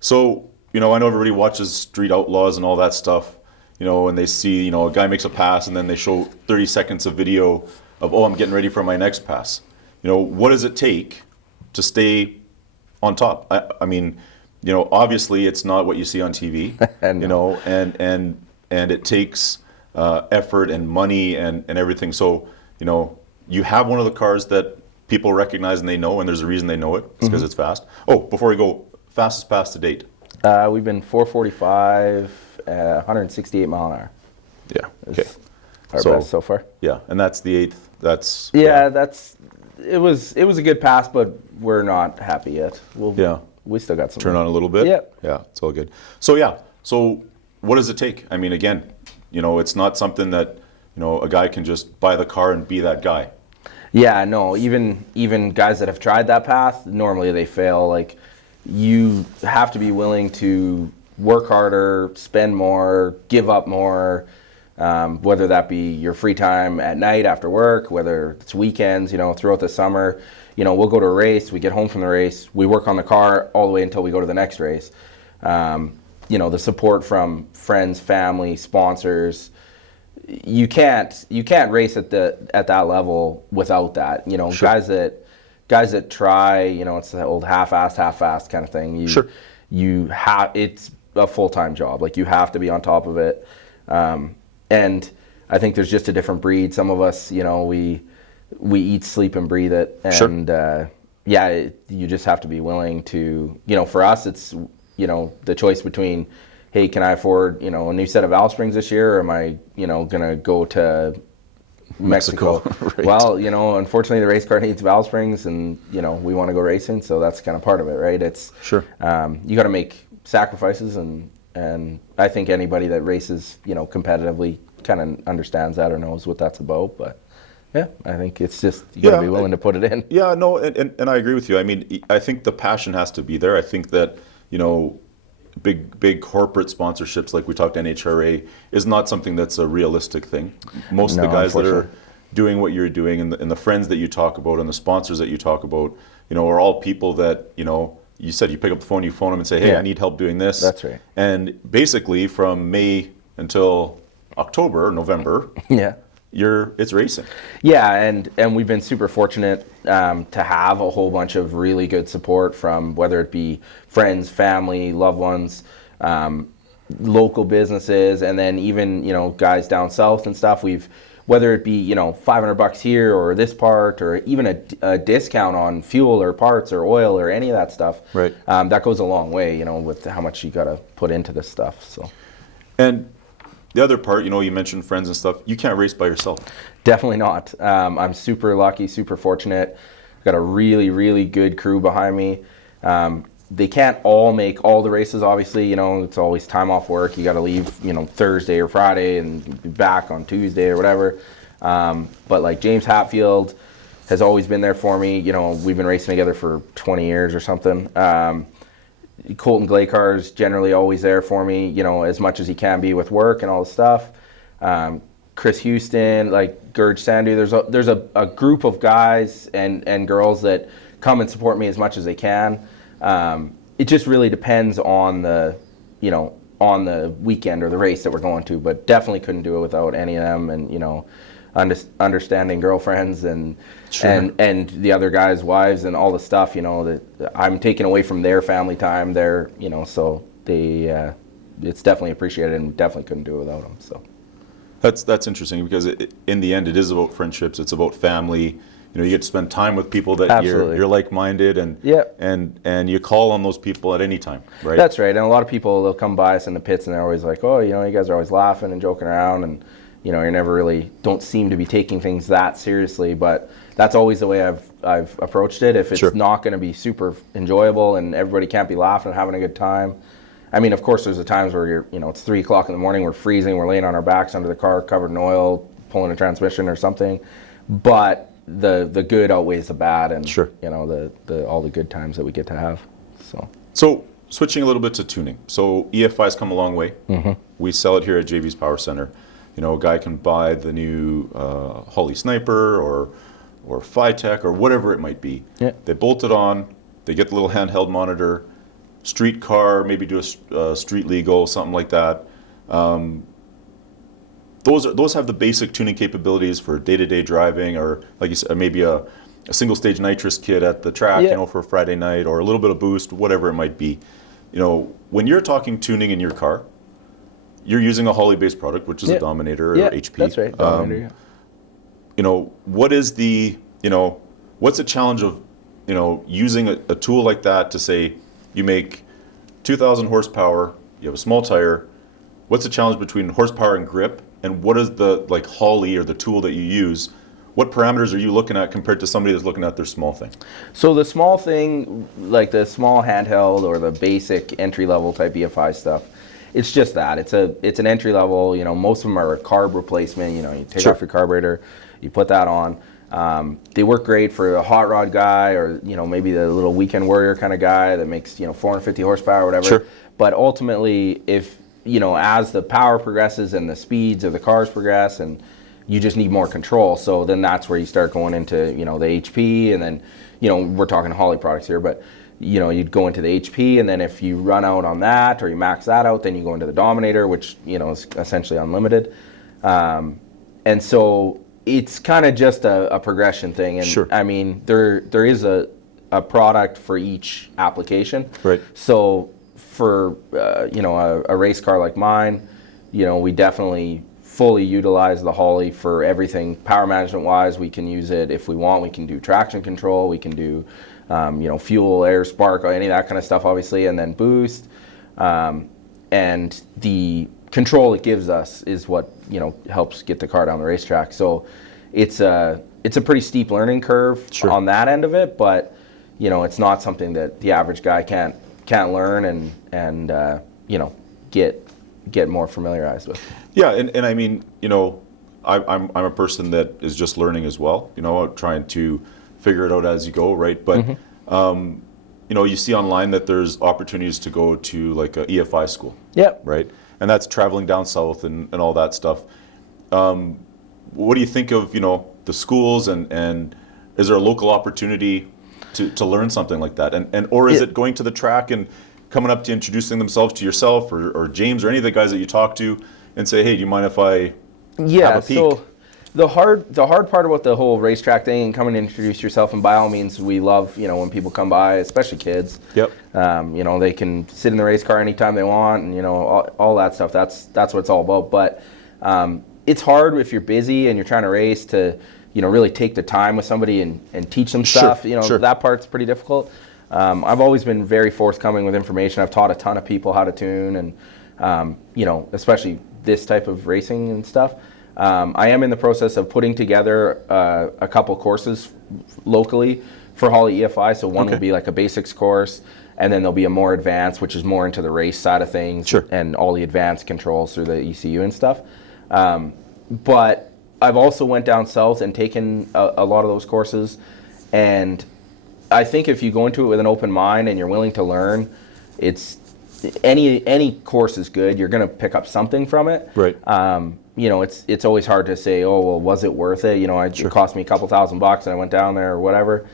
So, I know everybody watches Street Outlaws and all that stuff, and they see, a guy makes a pass and then they show 30 seconds of video of, I'm getting ready for my next pass. What does it take to stay on top? I mean, obviously it's not what you see on TV, and it takes effort and money and everything. So, you have one of the cars that people recognize and they know, and there's a reason they know it. It's because it's fast. Oh, before we go, fastest pass to date? We've been 445, 168 mile an hour. Yeah, okay. Our best so far. Yeah, and that's the 8th. That's it was a good pass, but we're not happy yet. We still got some. Turn on a little bit? Yeah, it's all good. So what does it take? I mean, again, it's not something that, a guy can just buy the car and be that guy. Yeah, no, even guys that have tried that path, normally they fail. Like, you have to be willing to work harder, spend more, give up more, whether that be your free time at night after work, whether it's weekends, throughout the summer. We'll go to a race, we get home from the race, we work on the car all the way until we go to the next race. The support from friends, family, sponsors, you can't race at that level without that. Sure. Guys that try, it's the old half-assed, half-fast kind of thing. It's a full-time job. Like, you have to be on top of it. And I think there's just a different breed. Some of us, we eat, sleep, and breathe it. And you just have to be willing to, for us, it's, the choice between, hey, can I afford, a new set of valve springs this year, or am I, gonna go to Mexico? Right. Well, unfortunately the race car needs valve springs, and, we want to go racing, so that's kind of part of it, right? It's sure. You got to make sacrifices, and I think anybody that races, competitively kind of understands that or knows what that's about. But yeah, I think it's just, you got to be willing to put it in. Yeah, no, and I agree with you. I mean, I think the passion has to be there. I think that, big corporate sponsorships, like we talked NHRA, is not something that's a realistic thing. Most of the guys that are doing what you're doing, and the friends that you talk about, and the sponsors that you talk about, are all people that, you said you pick up the phone, you phone them and say, hey, I need help doing this. That's right. And basically from May until October, November, it's racing. Yeah, and we've been super fortunate to have a whole bunch of really good support from, whether it be friends, family, loved ones, local businesses, and then even, guys down south and stuff. Whether it be, $500 here, or this part, or even a discount on fuel or parts or oil or any of that stuff. Right. That goes a long way, with how much you got to put into this stuff. So. And the other part, you mentioned friends and stuff. You can't race by yourself. Definitely not. I'm super lucky, super fortunate. I've got a really, really good crew behind me. They can't all make all the races, obviously. It's always time off work. You got to leave, Thursday or Friday and be back on Tuesday or whatever. But like James Hatfield has always been there for me. We've been racing together for 20 years or something. Colton Glacar's generally always there for me, as much as he can be with work and all the stuff. Chris Houston, like Gurge Sandu, there's a group of guys and girls that come and support me as much as they can. It just really depends on the weekend or the race that we're going to, but definitely couldn't do it without any of them, and understanding girlfriends and and the other guys' wives and all the stuff, that I'm taking away from their family time. So it's definitely appreciated, and definitely couldn't do it without them. So that's interesting, because in the end, it is about friendships. It's about family. You get to spend time with people that you're like-minded, and you call on those people at any time, right? That's right. And a lot of people, they'll come by us in the pits, and they're always like, oh, you guys are always laughing and joking around, and you're never really, don't seem to be taking things that seriously. But that's always the way I've approached it. If it's not going to be super enjoyable and everybody can't be laughing and having a good time. I mean, of course, there's the times where it's 3 o'clock in the morning, we're freezing, we're laying on our backs under the car, covered in oil, pulling a transmission or something. But the good outweighs the bad, and all the good times that we get to have. So switching a little bit to tuning. So EFI's come a long way. Mm-hmm. We sell it here at JB's Power Center. A guy can buy the new Holley Sniper or Phytech or whatever it might be. Yeah. They bolt it on. They get the little handheld monitor. Street car, maybe do a street legal, something like that. Those have the basic tuning capabilities for day-to-day driving, or like you said, maybe a single-stage nitrous kit at the track, for a Friday night, or a little bit of boost, whatever it might be. When you're talking tuning in your car, you're using a Holley-based product, which is a Dominator or HP. That's right, Dominator. What is what's the challenge of using a tool like that to say you make 2,000 horsepower, you have a small tire. What's the challenge between horsepower and grip? And what is the Holley or the tool that you use? What parameters are you looking at compared to somebody that's looking at their small thing? So the small thing, like the small handheld or the basic entry-level type EFI stuff, it's just that. It's an entry-level, most of them are a carb replacement. You take off your carburetor, you put that on. They work great for a hot rod guy, or maybe the little weekend warrior kind of guy that makes 450 horsepower or whatever. Sure. But ultimately, if as the power progresses and the speeds of the cars progress, and you just need more control, so then that's where you start going into the HP, and then we're talking Holley products here, but you'd go into the HP, and then if you run out on that or you max that out, then you go into the Dominator, which is essentially unlimited, and so it's kind of just a progression thing. And I mean, there is a product for each application. Right. So for a race car like mine, we definitely fully utilize the Holley for everything power management wise. We can use it if we want. We can do traction control. We can do fuel, air, spark, any of that kind of stuff, obviously, and then boost. And the control it gives us is what helps get the car down the racetrack. So it's a pretty steep learning curve on that end of it, but it's not something that the average guy can't learn and get more familiarized with. Yeah, and I mean, I'm a person that is just learning as well, trying to figure it out as you go, right? But you see online that there's opportunities to go to like a EFI school. Yep. Right? And that's traveling down south and all that stuff. What do you think of, the schools, and is there a local opportunity to learn something like that? Or is it going to the track and coming up to introducing themselves to yourself or James or any of the guys that you talk to and say, hey, do you mind if I have a peek? So the hard part about the whole racetrack thing and coming to introduce yourself, and by all means, we love, when people come by, especially kids. Yep. They can sit in the race car anytime they want, and all that stuff. That's what it's all about. But it's hard if you're busy and you're trying to race to really take the time with somebody and teach them stuff. That part's pretty difficult. I've always been very forthcoming with information. I've taught a ton of people how to tune, and especially this type of racing and stuff. I am in the process of putting together a couple courses locally for Holley EFI. So one will be like a basics course, and then there'll be a more advanced, which is more into the race side of things, and all the advanced controls through the ECU and stuff. But I've also went down south and taken a lot of those courses, and I think if you go into it with an open mind and you're willing to learn, it's any course is good. You're going to pick up something from it. Right. It's always hard to say, oh, well, was it worth it? It cost me a couple $1,000 and I went down there or whatever.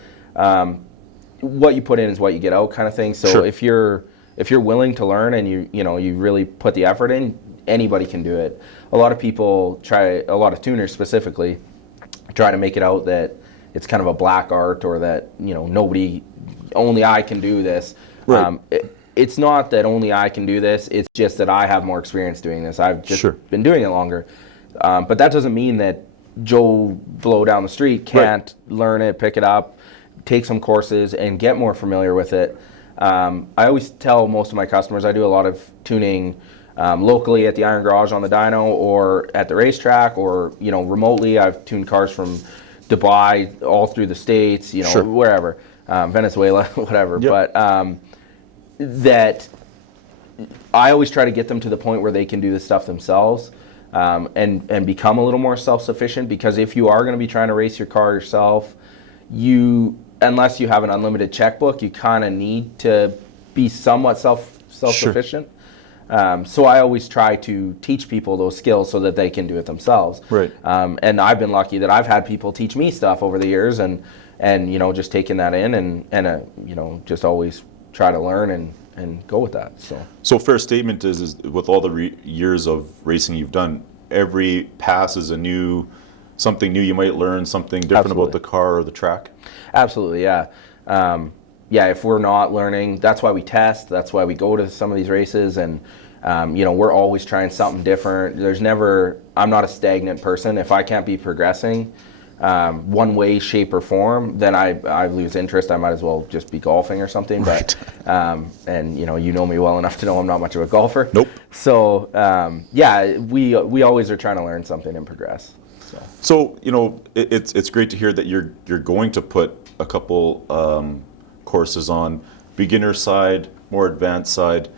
What you put in is what you get out, kind of thing. So if you're willing to learn and you really put the effort in, anybody can do it. A lot of people a lot of tuners specifically, try to make it out that it's kind of a black art, or that only I can do this. Right. it's not that only I can do this. It's just that I have more experience doing this. I've just been doing it longer. But that doesn't mean that Joe Blow down the street can't learn it, pick it up, take some courses, and get more familiar with it. I always tell most of my customers I do a lot of tuning locally at the Iron Garage on the dyno, or at the racetrack, or remotely. I've tuned cars from Dubai all through the States, wherever, Venezuela, whatever. But that I always try to get them to the point where they can do this stuff themselves, and become a little more self-sufficient. Because if you are going to be trying to race your car yourself, unless you have an unlimited checkbook, you kind of need to be somewhat self-sufficient. So I always try to teach people those skills so that they can do it themselves. Right. And I've been lucky that I've had people teach me stuff over the years, and just taking that in, and just always try to learn and go with that. So fair statement is with all the years of racing you've done, every pass is something new you might learn, something different about the car or the track? Absolutely, yeah. If we're not learning, that's why we test, that's why we go to some of these races, and we're always trying something different. I'm not a stagnant person. If I can't be progressing one way, shape, or form, then I lose interest. I might as well just be golfing or something. Right. But you know me well enough to know I'm not much of a golfer. Nope. So we always are trying to learn something and progress. So it's great to hear that you're going to put a couple courses on beginner side, more advanced side.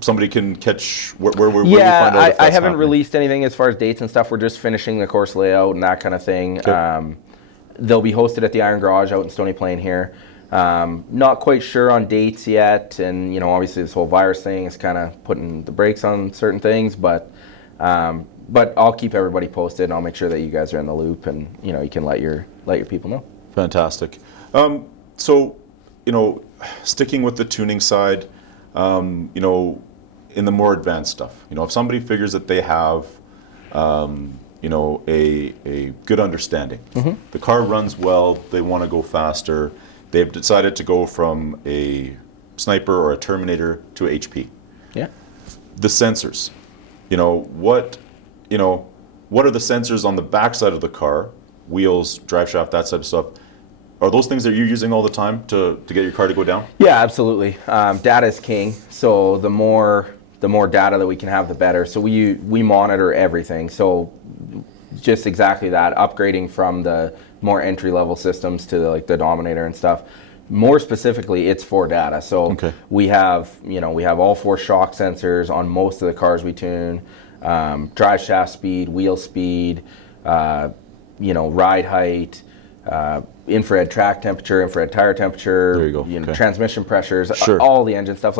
Somebody can catch where you find out if that's I haven't happening. released anything as far as dates and stuff. We're just finishing the course layout and that kind of thing. Okay. They'll be hosted at the Iron Garage out in Stony Plain here. Not quite sure on dates yet, and obviously this whole virus thing is kind of putting the brakes on certain things, but I'll keep everybody posted, and I'll make sure that you guys are in the loop, and you can let your people know. Fantastic. So sticking with the tuning side, in the more advanced stuff, if somebody figures that they have a good understanding, the car runs well, they want to go faster, they've decided to go from a Sniper or a Terminator to HP. Yeah. The sensors, what are the sensors on the backside of the car, wheels, drive shaft, that type of stuff? Are those things that you're using all the time to get your car to go down? Yeah, absolutely. Data is king. So the more data that we can have, the better. So we monitor everything. So just exactly that, upgrading from the more entry-level systems to the Dominator and stuff. More specifically, it's for data. So we have all 4 shock sensors on most of the cars we tune. Drive shaft speed, wheel speed, ride height, infrared track temperature, infrared tire temperature, there you go. Transmission pressures, all the engine stuff.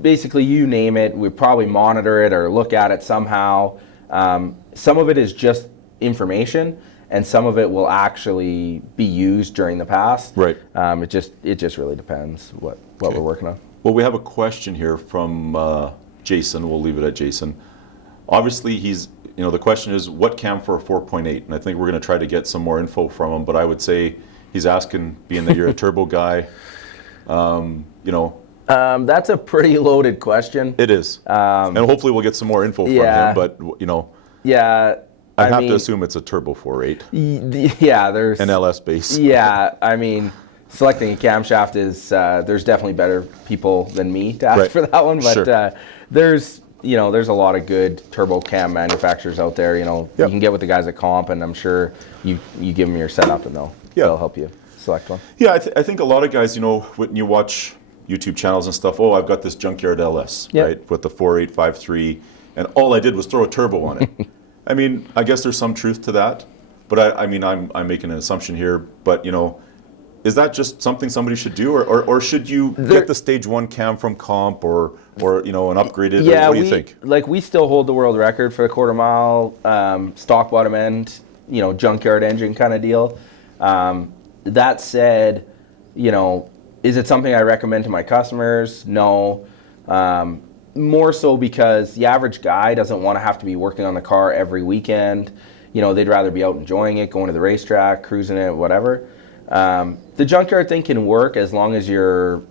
Basically, you name it, we probably monitor it or look at it somehow. Some of it is just information, and some of it will actually be used during the pass. Right. It just really depends what we're working on. Well, we have a question here from Jason. We'll leave it at Jason. Obviously, the question is, what cam for a 4.8? And I think we're going to try to get some more info from him, but I would say he's asking, being that you're a turbo guy, that's a pretty loaded question. It is. And hopefully we'll get some more info from him, but, Yeah. I have to assume it's a turbo 4.8. Yeah, there's... An LS base. Yeah, selecting a camshaft is, there's definitely better people than me to ask for that one, but there's a lot of good turbo cam manufacturers out there. You can get with the guys at Comp, and I'm sure you give them your setup, and they'll help you select one. Yeah, I think a lot of guys, when you watch YouTube channels and stuff, I've got this junkyard LS, right, with the 4.853, and all I did was throw a turbo on it. I guess there's some truth to that, but I'm making an assumption here, but is that just something somebody should do, or should you get the stage 1 cam from Comp or an upgraded? Yeah, what do you think? We still hold the world record for the quarter mile stock bottom end, junkyard engine kind of deal. That said, is it something I recommend to my customers? No. More so because the average guy doesn't want to have to be working on the car every weekend. They'd rather be out enjoying it, going to the racetrack, cruising it, whatever. The junkyard thing can work as long as you're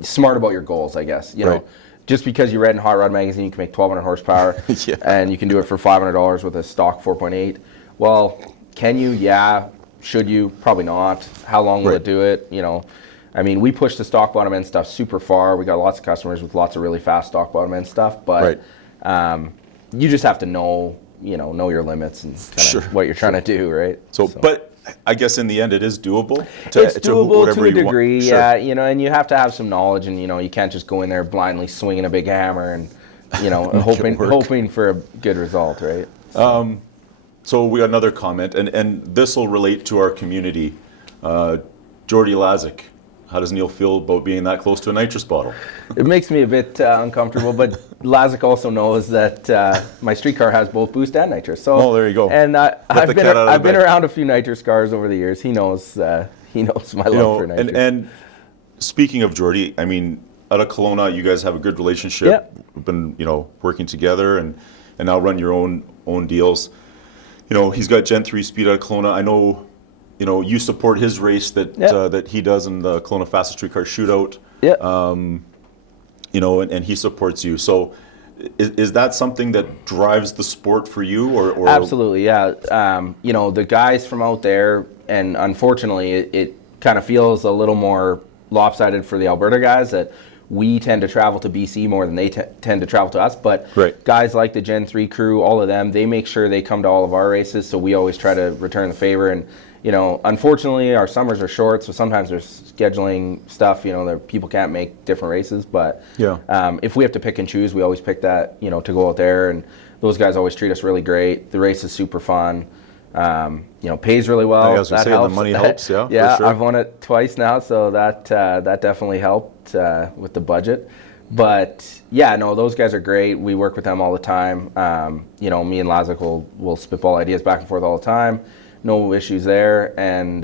smart about your goals, I guess. You know, just because you read in Hot Rod Magazine you can make 1,200 horsepower and you can do it for $500 with a stock 4.8. Well, can you? Yeah. Should you? Probably not. How long will it do it? You know, I mean, we push the stock bottom end stuff super far. We got lots of customers with lots of really fast stock bottom end stuff, but you just have to know your limits and kind of what you're trying to do, right? So, but I guess in the end, it is doable. It's doable to a degree, yeah. You know, and you have to have some knowledge, and you can't just go in there blindly swinging a big hammer and hoping for a good result, right? So we got another comment, and this will relate to our community. Jordy Lazic, how does Neil feel about being that close to a nitrous bottle? It makes me a bit uncomfortable, but Lazic also knows that my street car has both boost and nitrous. So, there you go. And I've been around a few nitrous cars over the years. He knows my love for nitrous. And speaking of Jordy, I mean, out of Kelowna, you guys have a good relationship. Yeah. We've been working together and now run your own deals. He's got Gen 3 speed out of Kelowna. I know, you support his race that he does in the Kelowna Fastest Street Car Shootout. Yeah. And he supports you. So is that something that drives the sport for you or? Absolutely, yeah. The guys from out there, and unfortunately it kind of feels a little more lopsided for the Alberta guys that we tend to travel to BC more than they tend to travel to us, but guys like the Gen 3 crew, all of them, they make sure they come to all of our races, so we always try to return the favor. And unfortunately our summers are short, so sometimes there's scheduling stuff, that people can't make different races, but if we have to pick and choose, we always pick that, to go out there, and those guys always treat us really great. The race is super fun. Pays really well. I was going to say, the money helps, yeah. For sure. I've won it twice now, so that definitely helped with the budget. But those guys are great. We work with them all the time. Me and Lazic will spitball ideas back and forth all the time. No issues there, and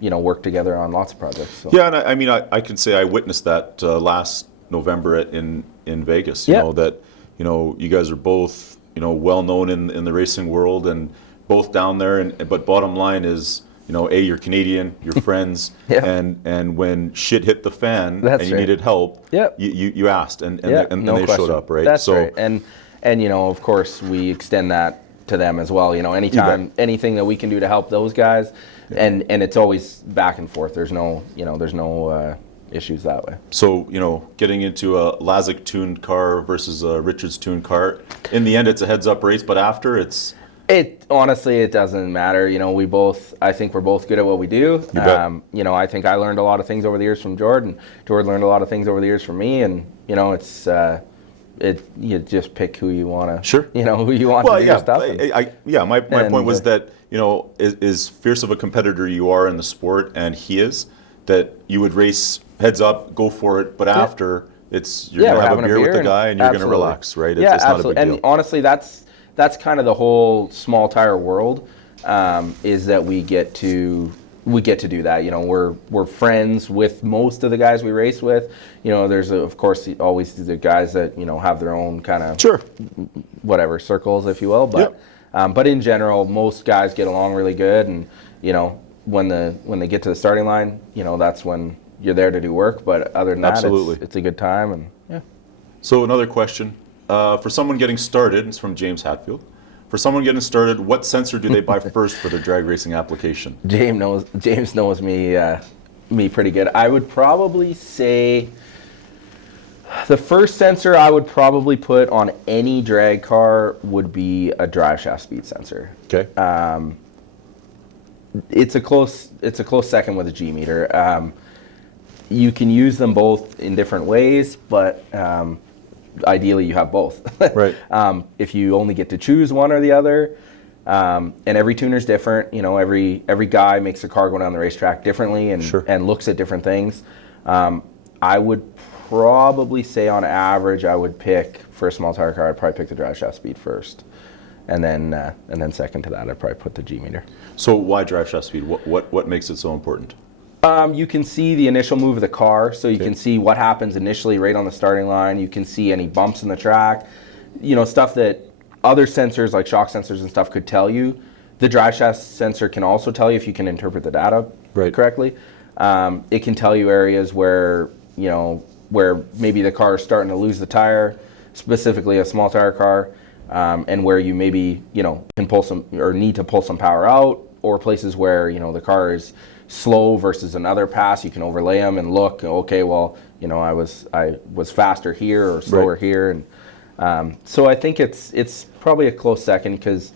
work together on lots of projects. So. Yeah, and I mean, I can say I witnessed that last November in Vegas. You know that you guys are both well known in the racing world and both down there. But bottom line is, you're Canadian, you're friends, and when shit hit the fan and you needed help, you asked and they showed up, right? That's right. And of course we extend that to them as well. Anytime anything that we can do to help those guys, and it's always back and forth. There's no issues that way. So getting into a Lazic tuned car versus a Richards tuned car, in the end it's a heads up race, but after it doesn't matter. I think we're both good at what we do. I think I learned a lot of things over the years from Jordan. Jordan learned a lot of things over the years from me, and it's you just pick who you want to. Who you want to do your stuff. My point was that as fierce of a competitor you are in the sport, and he is, that you would race heads up, go for it, but after you're gonna have a beer with the guy and you're gonna relax, right? It's not a big deal. And honestly, that's kind of the whole small tire world, is that we get to do that. We're friends with most of the guys we race with. There's of course always the guys that have their own kind of whatever circles, if you will. But in general, most guys get along really good, and when they get to the starting line, that's when you're there to do work. But other than that, it's a good time. And So another question. For someone getting started, it's from James Hatfield. For someone getting started, what sensor do they buy first for their drag racing application? James knows me pretty good. I would probably say the first sensor I would probably put on any drag car would be a drive shaft speed sensor. Okay. It's a close second with a G meter. You can use them both in different ways, but ideally you have both. Right. If you only get to choose one or the other, and every tuner's different, every guy makes a car go down the racetrack differently and looks at different things. I would probably say on average I would pick, for a small tire car, I'd probably pick the drive shaft speed first. And then second to that, I'd probably put the G meter. So why drive shaft speed? What makes it so important? You can see the initial move of the car, so you can see what happens initially right on the starting line. You can see any bumps in the track, stuff that other sensors like shock sensors and stuff could tell you. The drive shaft sensor can also tell you if you can interpret the data correctly. It can tell you areas where where maybe the car is starting to lose the tire, specifically a small tire car, and where you maybe, can pull some or need to pull some power out, or places where, the car is slow versus another pass. You can overlay them and look, okay, well, I was faster here or slower here. And so I think it's probably a close second, because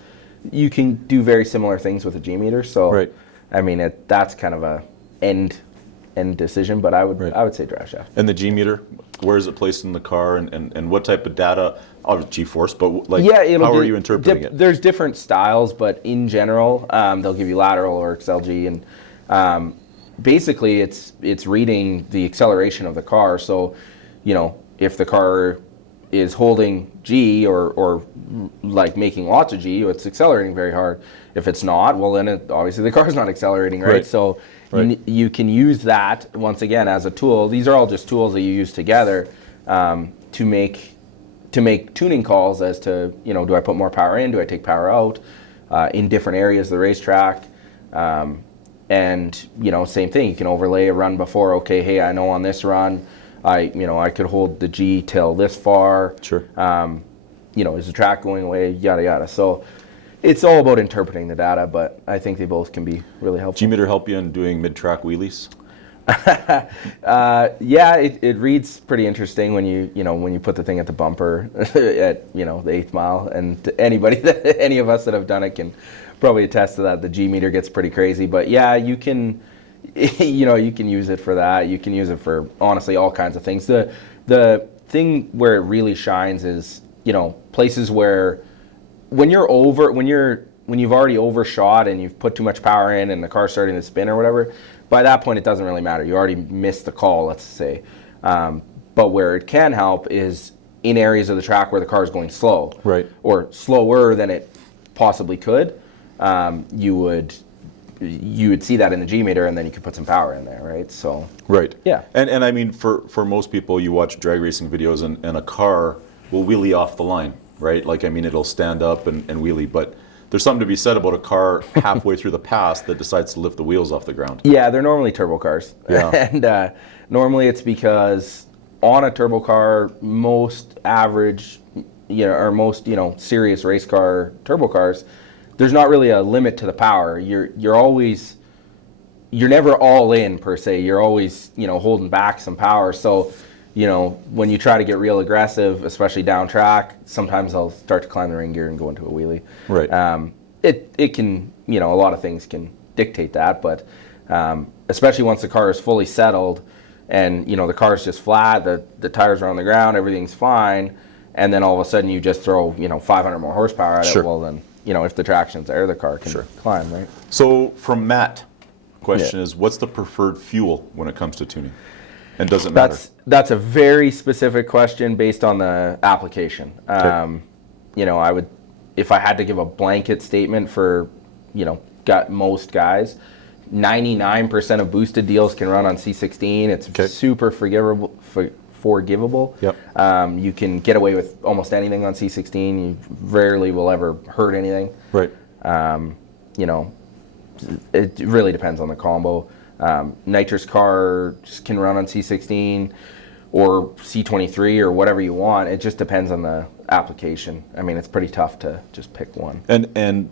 you can do very similar things with a G meter. So, I mean, that's kind of a end decision, but I would say drive shaft. And the G meter, where is it placed in the car, and what type of data? G-force, but how are you interpreting it? There's different styles, but in general, they'll give you lateral or XLG, and basically it's reading the acceleration of the car. So, if the car is holding G or like making lots of G, it's accelerating very hard. If it's not, well, then obviously the car's not accelerating, right? So you can use that once again as a tool. These are all just tools that you use together to make tuning calls as to, do I put more power in? Do I take power out in different areas of the racetrack? And, same thing. You can overlay a run before. Okay, hey, I know on this run, I could hold the G till this far. Sure. Is the track going away? Yada, yada. So it's all about interpreting the data, but I think they both can be really helpful. G-meter help you in doing mid-track wheelies? Yeah, it reads pretty interesting when you put the thing at the bumper at the 8th mile, and any of us that have done it can probably attest to that. The G meter gets pretty crazy, but yeah, you can you can use it for that. You can use it for honestly all kinds of things. The thing where it really shines is places where when you've already overshot and you've put too much power in and the car's starting to spin or whatever. By that point, it doesn't really matter. You already missed the call, let's say. But where it can help is in areas of the track where the car is going slow, right, or slower than it possibly could. You would see that in the G meter, and then you could put some power in there, right? So yeah. And I mean, for most people, you watch drag racing videos, and a car will wheelie off the line, right? Like, I mean, it'll stand up and wheelie, but there's something to be said about a car halfway through the pass that decides to lift the wheels off the ground. Yeah, they're normally turbo cars. Yeah. And normally it's because on a turbo car, most average, or most, serious race car turbo cars, there's not really a limit to the power. You're never all in per se. You're always, holding back some power. So, when you try to get real aggressive, especially down track, sometimes I'll start to climb the ring gear and go into a wheelie. Right. It can, a lot of things can dictate that, but especially once the car is fully settled and, the car is just flat, the tires are on the ground, everything's fine, and then all of a sudden you just throw, 500 more horsepower at it, well then, if the traction's there, the car can climb, right? So from Matt, question is, what's the preferred fuel when it comes to tuning? And does it matter? That's a very specific question based on the application. Okay. I would, if I had to give a blanket statement for, most guys, 99% of boosted deals can run on C16. It's super forgivable. Yep. You can get away with almost anything on C16. You rarely will ever hurt anything. Right. It really depends on the combo. Nitrous cars can run on C16 or C23 or whatever you want. It just depends on the application. I mean, it's pretty tough to just pick one. And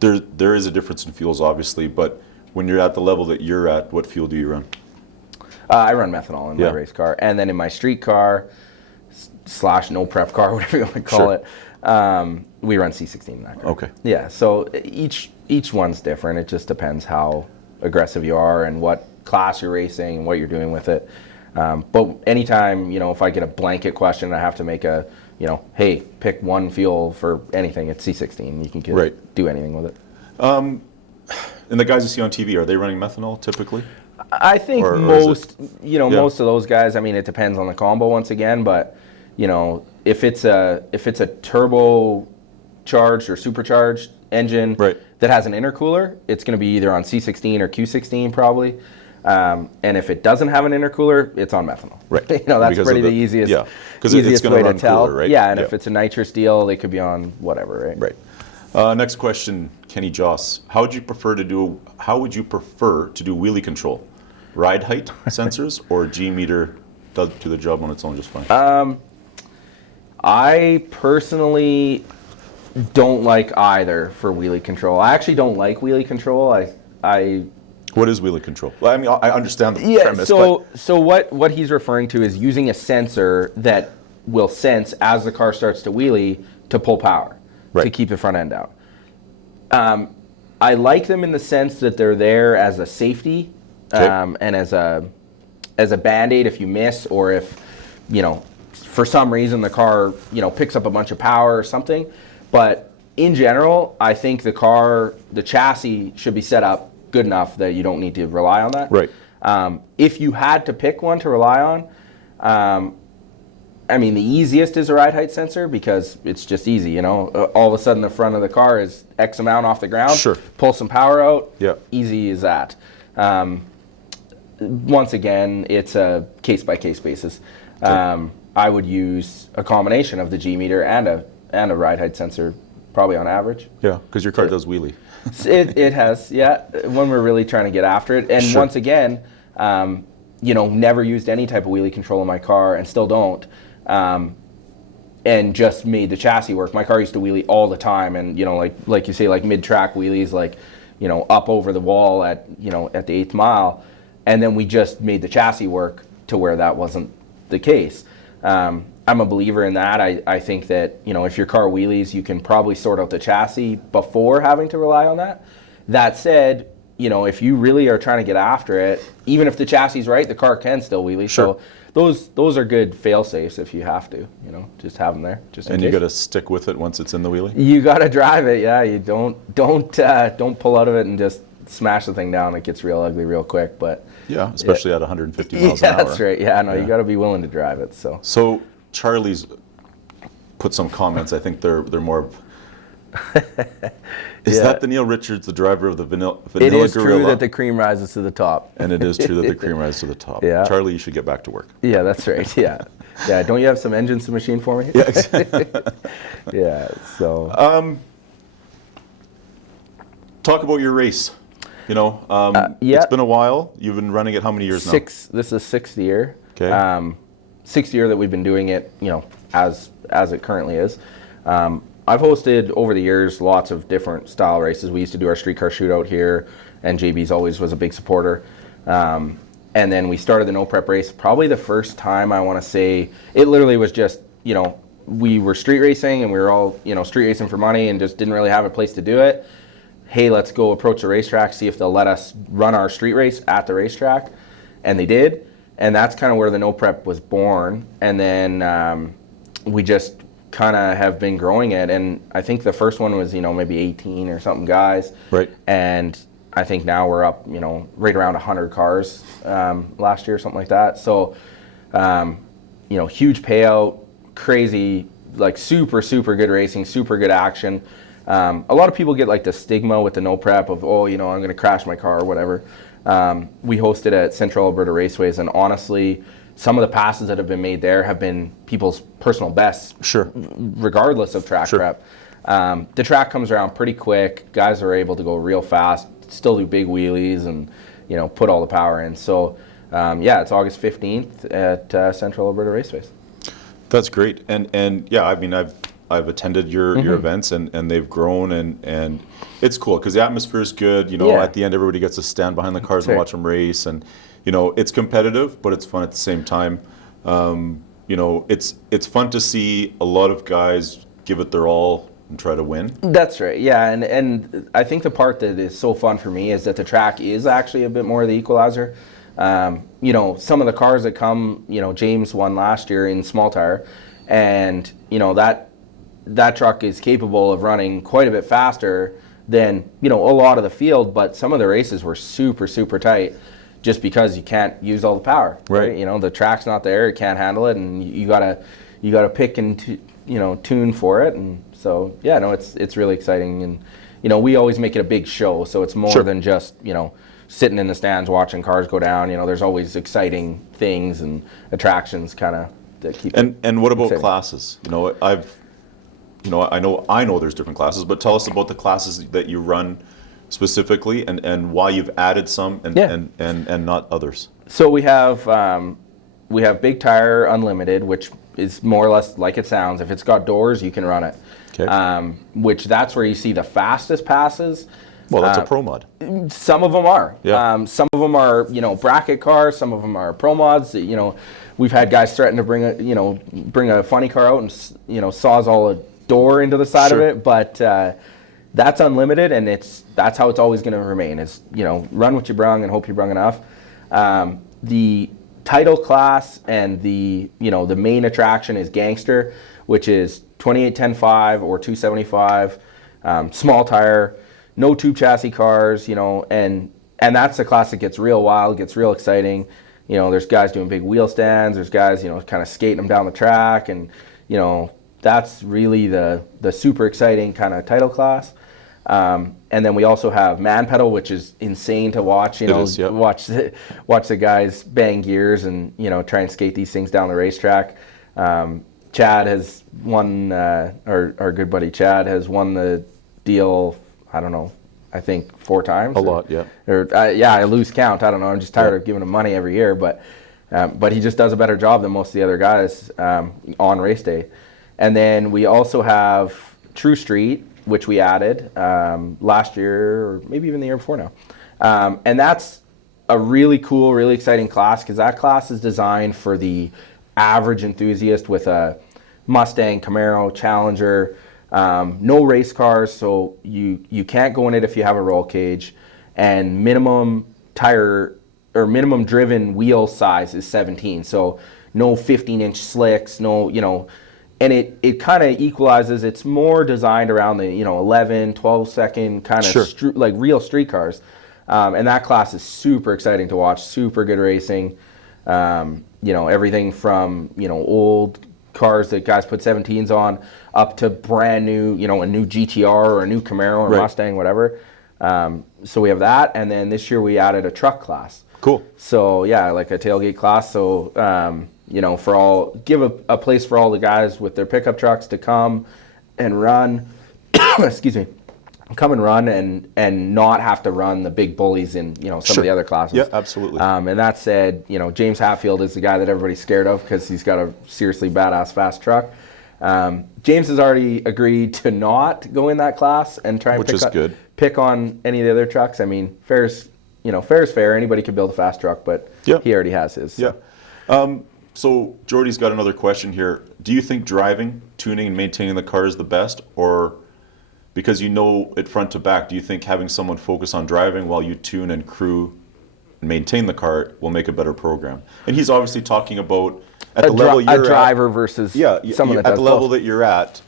there is a difference in fuels, obviously, but when you're at the level that you're at, what fuel do you run? I run methanol in my race car, and then in my street car / no prep car, whatever you want to call it, we run C16 in that car. Okay. Yeah. So each one's different. It just depends how aggressive you are and what class you're racing and what you're doing with it. But anytime, if I get a blanket question, I have to make a, hey, pick one fuel for anything, it's C16. You can do anything with it. And the guys you see on TV, are they running methanol typically? I think most of those guys, I mean, it depends on the combo once again, but, if it's a turbo charged or supercharged engine that has an intercooler, it's going to be either on C16 or Q16 probably. And if it doesn't have an intercooler, it's on methanol. Right. That's because pretty the easiest, easiest way to tell. Cooler, right? Yeah, and if it's a nitrous deal, they could be on whatever, right? Right. Next question, Kenny Joss. How would you prefer to do wheelie control? Ride height sensors or G meter does do the job on its own just fine? I personally don't like either for wheelie control. I actually don't like wheelie control. What is wheelie control? Well, I mean, I understand the premise. So what he's referring to is using a sensor that will sense as the car starts to wheelie to pull power, to keep the front end out. I like them in the sense that they're there as a safety and as a Band-Aid if you miss, or if, for some reason the car, picks up a bunch of power or something. But in general, I think the chassis should be set up good enough that you don't need to rely on that. Right. If you had to pick one to rely on, I mean, the easiest is a ride height sensor because it's just easy, All of a sudden the front of the car is X amount off the ground. Sure. Pull some power out. Yeah. Easy as that. Once again, it's a case-by-case basis. Okay. I would use a combination of the G meter and a ride height sensor, probably on average. Yeah, because your car does wheelie. It has, yeah, when we're really trying to get after it. And once again, never used any type of wheelie control in my car and still don't. And just made the chassis work. My car used to wheelie all the time, and like you say, like mid-track wheelies, up over the wall at the 8th mile, and then we just made the chassis work to where that wasn't the case. I'm a believer in that. I think that if your car wheelies, you can probably sort out the chassis before having to rely on that. That said, if you really are trying to get after it, even if the chassis is right, the car can still wheelie. Sure. So those are good fail-safes if you have to, just have them there. Just in and case. You got to stick with it once it's in the wheelie? You got to drive it, yeah. You don't pull out of it and just smash the thing down. It gets real ugly real quick, but... Yeah, especially at 150 miles an hour. Yeah, that's right. Yeah, no, you got to be willing to drive it, So Charlie's put some comments. I think they're more... Is that the Neil Richards, the driver of the Vanilla Gorilla? It is true that the cream rises to the top. And it is true that the cream rises to the top. Yeah. Charlie, you should get back to work. Yeah, that's right. Yeah. Yeah, don't you have some engines to machine for me? Yeah, exactly. Yeah, so... talk about your race. It's been a while. You've been running it how many years now? This is the 6th year. Okay. 6th year that we've been doing it, as it currently is. I've hosted over the years lots of different style races. We used to do our street car shootout here, and JB's always was a big supporter. And then we started the no prep race. Probably the first time, I want to say, it literally was just, we were street racing and we were all, street racing for money and just didn't really have a place to do it. Hey, let's go approach the racetrack, see if they'll let us run our street race at the racetrack. And they did. And that's kind of where the no prep was born. And then we just kind of have been growing it. And I think the first one was, maybe 18 or something guys. Right. And I think now we're up, right around 100 cars last year, something like that. So, huge payout, crazy, super, super good racing, super good action. A lot of people get the stigma with the no prep of, I'm going to crash my car or whatever. We hosted at Central Alberta Raceways, and honestly, some of the passes that have been made there have been people's personal bests, sure, regardless of track prep. The track comes around pretty quick. Guys are able to go real fast, still do big wheelies, and put all the power in. So, it's August 15th at Central Alberta Raceways. That's great, and yeah, I mean, I've attended your events, and they've grown, and it's cool because the atmosphere is good. At the end, everybody gets to stand behind the cars and watch them race, and it's competitive, but it's fun at the same time. It's fun to see a lot of guys give it their all and try to win. That's right, yeah, and I think the part that is so fun for me is that the track is actually a bit more of the equalizer. Some of the cars that come, James won last year in small tire, and that truck is capable of running quite a bit faster than a lot of the field, but some of the races were super, super tight just because you can't use all the power. Right. The track's not there, it can't handle it, and you gotta pick and tune for it. And so it's really exciting, and we always make it a big show, so it's more than just sitting in the stands watching cars go down. There's always exciting things and attractions kind of that keep. And what about exciting. Classes? I know there's different classes, but tell us about the classes that you run specifically, and why you've added some and not others. So we have we have big tire unlimited, which is more or less like it sounds. If it's got doors, you can run it. Okay. Which that's where you see the fastest passes. Well, that's a pro mod. Some of them are. Yeah. Some of them are, bracket cars. Some of them are pro mods. We've had guys threaten to bring a funny car out and, sawzall a door into the side of it. But that's unlimited, and that's how it's always going to remain. Is run what you brung and hope you brung enough. The title class and the main attraction is Gangster, which is 2810.5 or 275, small tire, no tube chassis cars, and that's the class that gets real wild, gets real exciting. There's guys doing big wheel stands, there's guys, kind of skating them down the track, and, that's really the super exciting kind of title class. And then we also have Man Pedal, which is insane to watch, watch the guys bang gears and, try and skate these things down the racetrack. Chad has won, our good buddy Chad has won the deal, I don't know, I think 4 times. A lot, yeah. I lose count. I don't know. I'm just tired of giving him money every year, but he just does a better job than most of the other guys on race day. And then we also have True Street, which we added last year, or maybe even the year before now. And that's a really cool, really exciting class, because that class is designed for the average enthusiast with a Mustang, Camaro, Challenger, no race cars, so you can't go in it if you have a roll cage, and minimum tire or minimum driven wheel size is 17, so no 15-inch slicks, and it kind of equalizes. It's more designed around the 11, 12 second kind of like real street cars, and that class is super exciting to watch, super good racing. Everything from old cars that guys put 17s on up to brand new, a new GTR or a new Camaro or Mustang, whatever. So we have that, and then this year we added a truck class. Cool. So yeah, like a tailgate class. So give a place for all the guys with their pickup trucks to come and run. Excuse me. Come and run and not have to run the big bullies in some of the other classes. Yeah, absolutely. And that said, James Hatfield is the guy that everybody's scared of because he's got a seriously badass fast truck. James has already agreed to not go in that class and try and pick on any of the other trucks. I mean, fair's fair. Anybody can build a fast truck, but he already has his. So. Yeah. So Jordy's got another question here. Do you think driving, tuning, and maintaining the car is the best, or because it front to back, do you think having someone focus on driving while you tune and crew and maintain the car will make a better program? And he's obviously talking about at the level you're at. A driver versus someone that at does the level both. that you're at,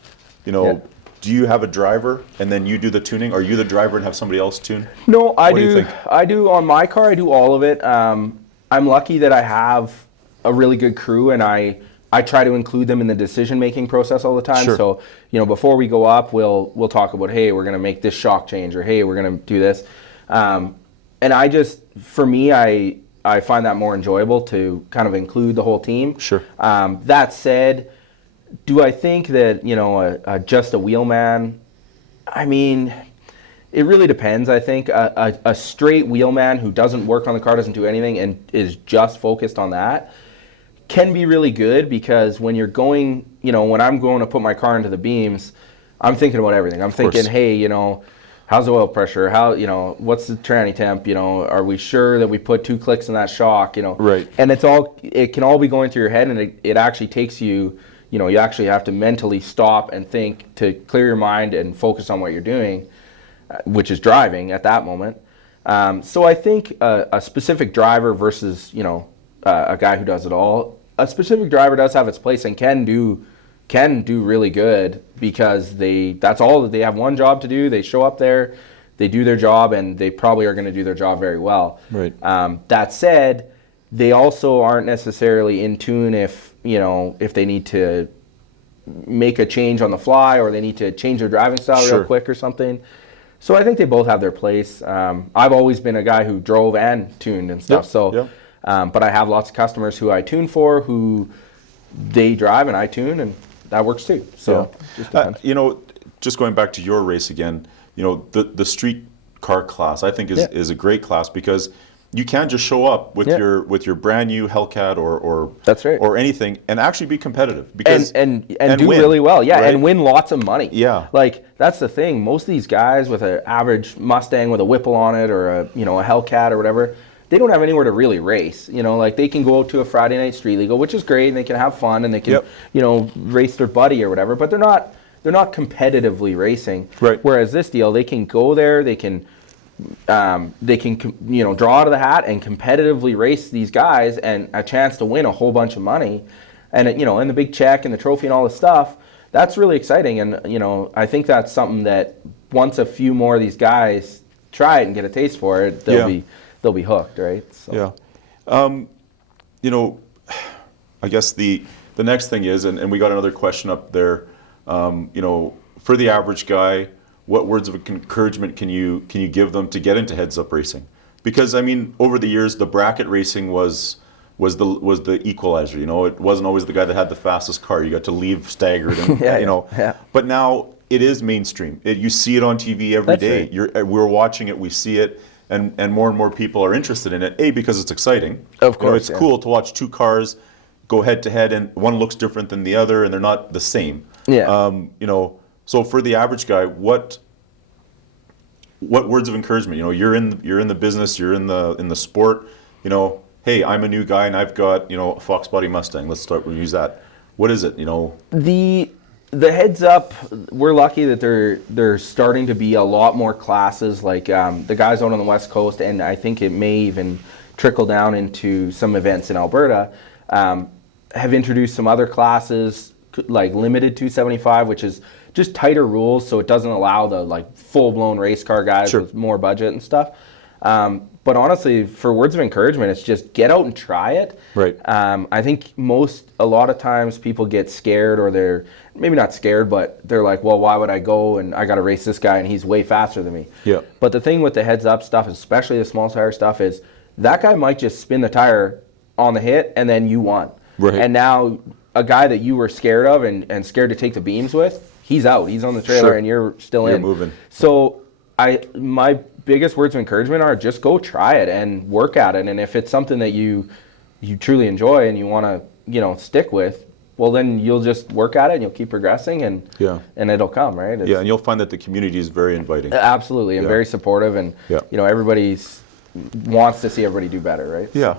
do you have a driver and then you do the tuning? Are you the driver and have somebody else tune? No, I do. Do you think? I do on my car. I do all of it. I'm lucky that I have a really good crew, and I try to include them in the decision-making process all the time. Sure. So, before we go up, we'll talk about, hey, we're going to make this shock change, or hey, we're going to do this. And for me, I find that more enjoyable to kind of include the whole team. Sure. That said, do I think that, just a wheelman? I mean, it really depends, I think. A straight wheelman who doesn't work on the car, doesn't do anything, and is just focused on that, can be really good, because when you're going, when I'm going to put my car into the beams, I'm thinking about everything. I'm thinking, hey, how's the oil pressure? How, what's the tranny temp? Are we sure that we put 2 clicks in that shock? Right. And it can all be going through your head, and it actually takes you, you actually have to mentally stop and think to clear your mind and focus on what you're doing, which is driving at that moment. So I think a specific driver versus, a guy who does it all, a specific driver does have its place and can do really good, because that's all that they have, one job to do. They show up there, they do their job, and they probably are going to do their job very well. Right. That said, they also aren't necessarily in tune if they need to make a change on the fly, or they need to change their driving style real quick or something. So I think they both have their place. I've always been a guy who drove and tuned and stuff. But I have lots of customers who I tune for, who they drive and I tune, and that works too. So just depends. Just going back to your race again, the street car class, I think is a great class, because you can just show up with your brand new Hellcat or that's right, or anything and actually be competitive because and do win, really well, right? and win lots of money. Yeah, like that's the thing. Most of these guys with an average Mustang with a Whipple on it or a Hellcat or whatever, they don't have anywhere to really race. Like they can go out to a Friday night street legal, which is great, and they can have fun and they can race their buddy or whatever. But they're not competitively racing. Right. Whereas this deal, they can go there, they can draw out of the hat and competitively race these guys and a chance to win a whole bunch of money, and and the big check and the trophy and all this stuff. That's really exciting, and I think that's something that once a few more of these guys try it and get a taste for it, they'll be hooked, right? So. Yeah. I guess the next thing is, and we got another question up there. For the average guy, what words of encouragement can you give them to get into heads-up racing? Because I mean, over the years, the bracket racing was the equalizer. It wasn't always the guy that had the fastest car. You got to leave staggered, and But now it is mainstream. You see it on TV every day. Right. We're watching it. We see it, and more people are interested in it. Because it's exciting. Of course, it's cool to watch two cars go head to head, and one looks different than the other, and they're not the same. Yeah. So for the average guy, what words of encouragement? You're in the business, you're in the sport. Hey, I'm a new guy and I've got a Fox Body Mustang. Let's use that. What is it? The heads up. We're lucky that there's starting to be a lot more classes. Like the guys out on the West Coast, and I think it may even trickle down into some events in Alberta. Have introduced some other classes like limited 275, which is just tighter rules, so it doesn't allow the full-blown race car guys with more budget and stuff. But honestly, for words of encouragement, it's just get out and try it. Right. I think a lot of times people get scared, or they're maybe not scared, but they're like, well, why would I go and I got to race this guy and he's way faster than me. Yeah. But the thing with the heads-up stuff, especially the small tire stuff, is that guy might just spin the tire on the hit and then you won. Right. And now a guy that you were scared of and scared to take the beams with, he's out. He's on the trailer and you're still in. You're moving. So my biggest words of encouragement are just go try it and work at it. And if it's something that you truly enjoy and you want to stick with, well, then you'll just work at it and you'll keep progressing and it'll come, right? And you'll find that the community is very inviting. Absolutely, and very supportive, and everybody's wants to see everybody do better, right? Yeah.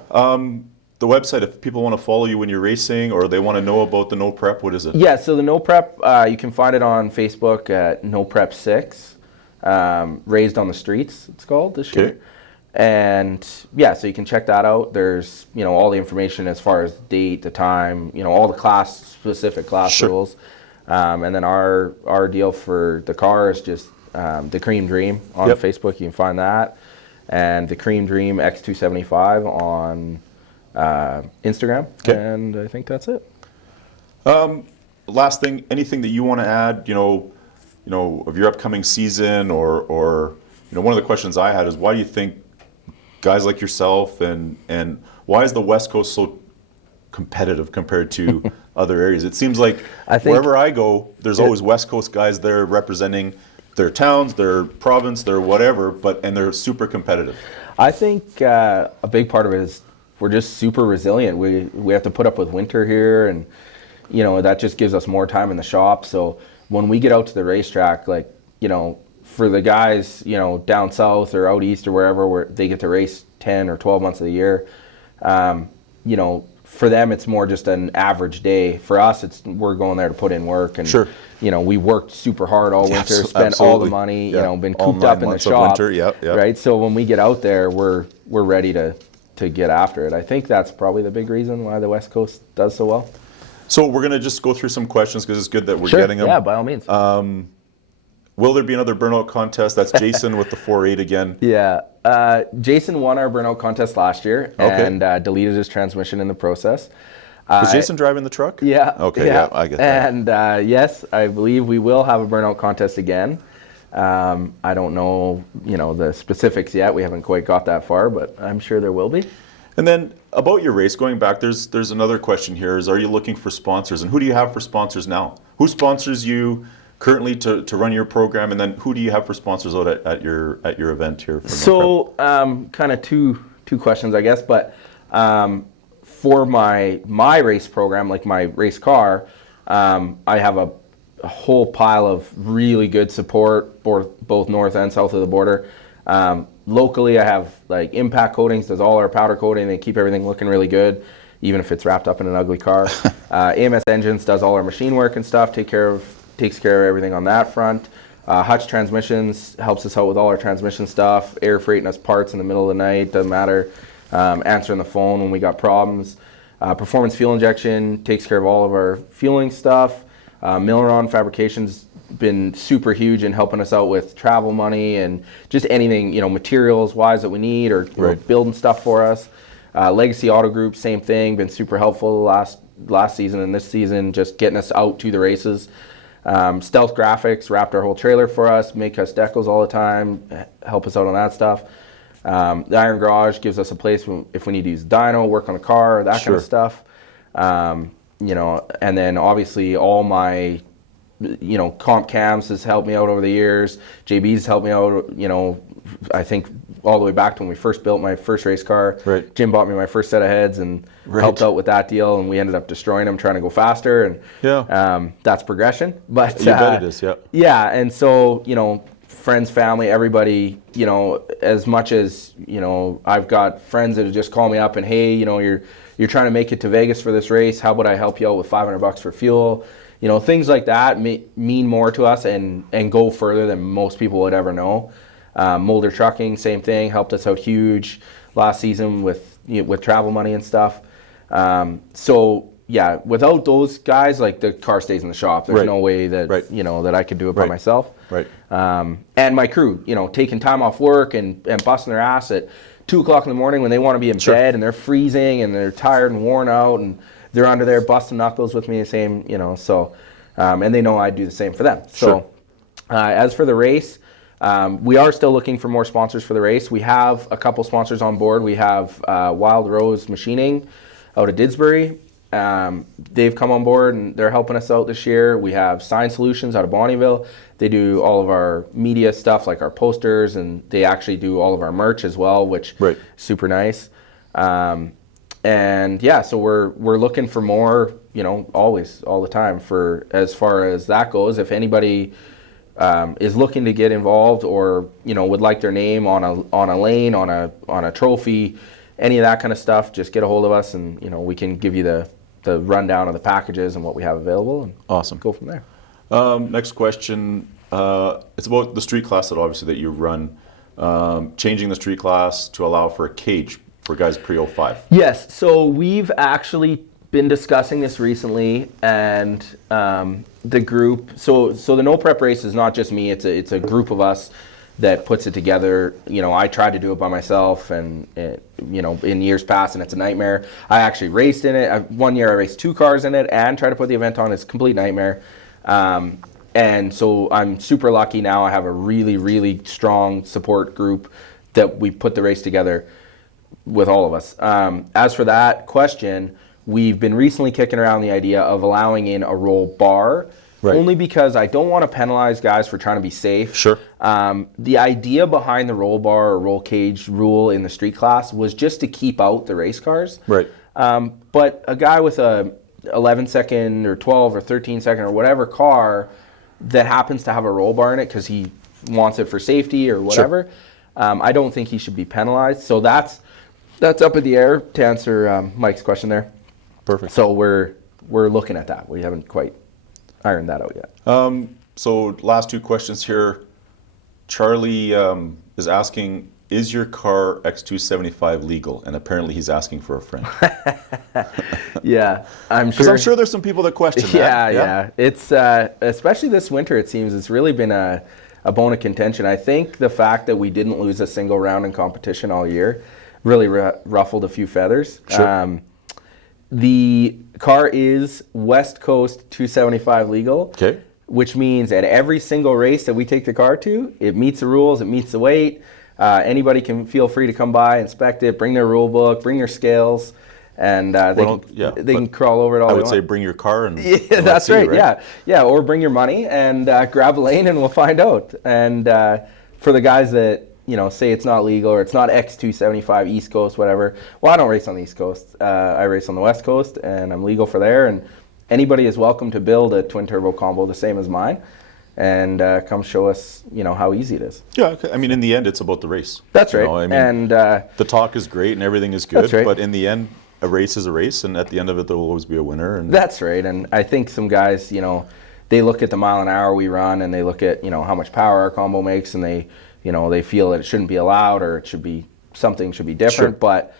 The website, if people want to follow you when you're racing or they want to know about the No Prep, what is it? Yeah, so the No Prep, you can find it on Facebook at No Prep 6, Raised on the Streets, it's called this year. And so you can check that out. There's all the information as far as date, the time, all the specific class rules. And then our deal for the car is just the Cream Dream on Facebook. You can find that, and the Cream Dream X275 on Instagram, and I think that's it. Last thing, anything that you want to add, of your upcoming season, or one of the questions I had is, why do you think guys like yourself and why is the West Coast so competitive compared to other areas? It seems like wherever I go, there's always West Coast guys there representing their towns, their province, their whatever, and they're super competitive. I think a big part of it is we're just super resilient. We have to put up with winter here, and that just gives us more time in the shop. So when we get out to the racetrack, for the guys, down south or out east or wherever, where they get to race 10 or 12 months of the year, for them it's more just an average day. For us, we're going there to put in work, and we worked super hard all winter, spent all the money, been cooped up in the shop, right? So when we get out there, we're ready to get after it. I think that's probably the big reason why the West Coast does so well. So we're going to just go through some questions because it's good that we're getting them. Yeah, by all means. Will there be another burnout contest? That's Jason with the 4.8 again. Yeah. Jason won our burnout contest last year and deleted his transmission in the process. Was Jason driving the truck? Yeah. Okay, yeah I get that. And yes, I believe we will have a burnout contest again. I don't know, the specifics yet. We haven't quite got that far, but I'm sure there will be. And then about your race, going back, there's another question here: are you looking for sponsors, and who do you have for sponsors now? Who sponsors you currently to run your program, and then who do you have for sponsors out at your event here? For so kind of two questions, I guess. But for my race program, like my race car, I have a whole pile of really good support, both north and south of the border. Locally, I have like Impact Coatings does all our powder coating. They keep everything looking really good, even if it's wrapped up in an ugly car. AMS Engines does all our machine work and stuff, takes care of everything on that front. Hutch Transmissions helps us out with all our transmission stuff, air freighting us parts in the middle of the night, doesn't matter, answering the phone when we got problems. Performance Fuel Injection takes care of all of our fueling stuff. Milleron Fabrications been super huge in helping us out with travel money and just anything, materials wise that we need or building stuff for us. Legacy Auto Group, same thing, been super helpful last season and this season, just getting us out to the races. Stealth Graphics wrapped our whole trailer for us, make us decals all the time, help us out on that stuff. The Iron Garage gives us a place if we need to use dyno, work on a car, that kind of stuff. And then obviously all my comp cams has helped me out over the years. JBs helped me out, I think all the way back to when we first built my first race car. Right. Jim bought me my first set of heads and helped out with that deal, and we ended up destroying them trying to go faster, and that's progression. But you bet it is, yeah. Yeah, and so, friends, family, everybody, as much as, I've got friends that just call me up and, hey, you're trying to make it to Vegas for this race, how about I help you out with $500 for fuel? Things like that mean more to us and go further than most people would ever know. Mulder Trucking, same thing, helped us out huge last season with travel money and stuff. So yeah, without those guys, like the car stays in the shop. There's no way that that I could do it by myself. Right. And my crew, taking time off work and busting their ass at 2 o'clock in the morning when they want to be in bed and they're freezing and they're tired and worn out and they're under there busting knuckles with me the same, so, and they know I do the same for them. So as for the race, we are still looking for more sponsors for the race. We have a couple sponsors on board. We have Wild Rose Machining out of Didsbury. They've come on board and they're helping us out this year. We have Sign Solutions out of Bonnyville. They do all of our media stuff, like our posters, and they actually do all of our merch as well, which is super nice. And yeah, so we're looking for more, always, all the time for as far as that goes. If anybody is looking to get involved or would like their name on a lane, on a trophy, any of that kind of stuff, just get a hold of us and we can give you the rundown of the packages and what we have available and awesome. Go from there. Next question. It's about the street class that you run. Changing the street class to allow for a cage for guys pre-05. Yes, so we've actually been discussing this recently, and the group. So the No Prep race is not just me. It's a group of us that puts it together. I tried to do it by myself, and in years past, and it's a nightmare. I actually raced in it. One year I raced 2 cars in it and tried to put the event on. It's a complete nightmare. And so I'm super lucky now. I have a really, really strong support group that we put the race together with all of us. As for that question, we've been recently kicking around the idea of allowing in a roll bar, only because I don't want to penalize guys for trying to be safe. Sure. The idea behind the roll bar or roll cage rule in the street class was just to keep out the race cars. Right. But a guy with a 11-second or 12 or 13-second or whatever car that happens to have a roll bar in it because he wants it for safety or whatever, I don't think he should be penalized. So that's up in the air, to answer Mike's question there. Perfect. So we're looking at that. We haven't quite ironed that out yet. So last 2 questions here. Charlie is asking, is your car X275 legal? And apparently he's asking for a friend. Yeah, I'm sure. Because I'm sure there's some people that question that. Yeah. It's especially this winter, it seems, it's really been a bone of contention. I think the fact that we didn't lose a single round in competition all year really ruffled a few feathers. Sure. The car is West Coast 275 legal, which means at every single race that we take the car to, it meets the rules, it meets the weight. Anybody can feel free to come by, inspect it, bring their rule book, bring their scales, and they can crawl over it all. I would say bring your car and that's right. Yeah, or bring your money and grab a lane and we'll find out. And for the guys that say it's not legal or it's not X275 East Coast, whatever. Well, I don't race on the East Coast. I race on the West Coast, and I'm legal for there. And anybody is welcome to build a twin turbo combo the same as mine, and come show us, how easy it is. Yeah, I mean, in the end, it's about the race. That's right. I mean, and the talk is great and everything is good, that's right. But in the end, a race is a race, and at the end of it, there will always be a winner. And that's right. And I think some guys, they look at the mile an hour we run, and they look at, how much power our combo makes, and they feel that it shouldn't be allowed, or something should be different. Sure. But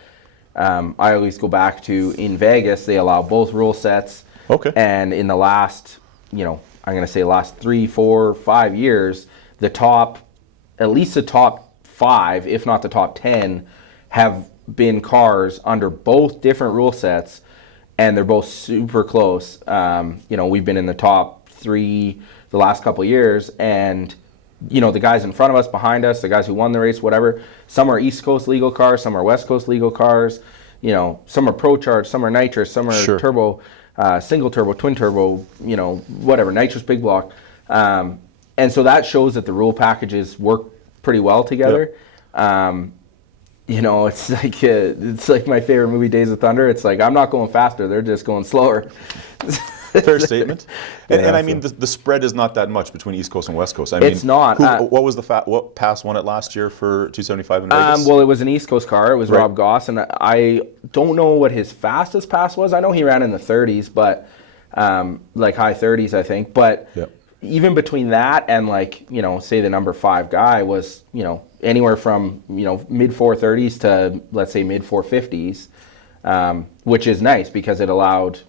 I always go back to, in Vegas, they allow both rule sets. Okay. And in the last, I'm going to say last 3, 4, 5 years, at least the top 5, if not the top 10, have been cars under both different rule sets, and they're both super close. We've been in the top 3 the last couple of years, and the guys in front of us, behind us, the guys who won the race, whatever, some are East Coast legal cars, some are West Coast legal cars, some are Pro-Charged, some are nitrous, some are sure. turbo, single turbo, twin turbo, whatever, nitrous big block. And so that shows that the rule packages work pretty well together. Yep. It's like my favorite movie, Days of Thunder. It's like, I'm not going faster, they're just going slower. Fair statement. And I mean, the spread is not that much between East Coast and West Coast. I mean, it's not. What was what pass won it last year for 275 in Vegas? Well, it was an East Coast car. It was right. Rob Goss, and I don't know what his fastest pass was. I know he ran in the 30s, but like high 30s, I think. But yep. Even between that and say the number 5 guy was, anywhere from, mid 430s to, let's say, mid 450s, which is nice because it allows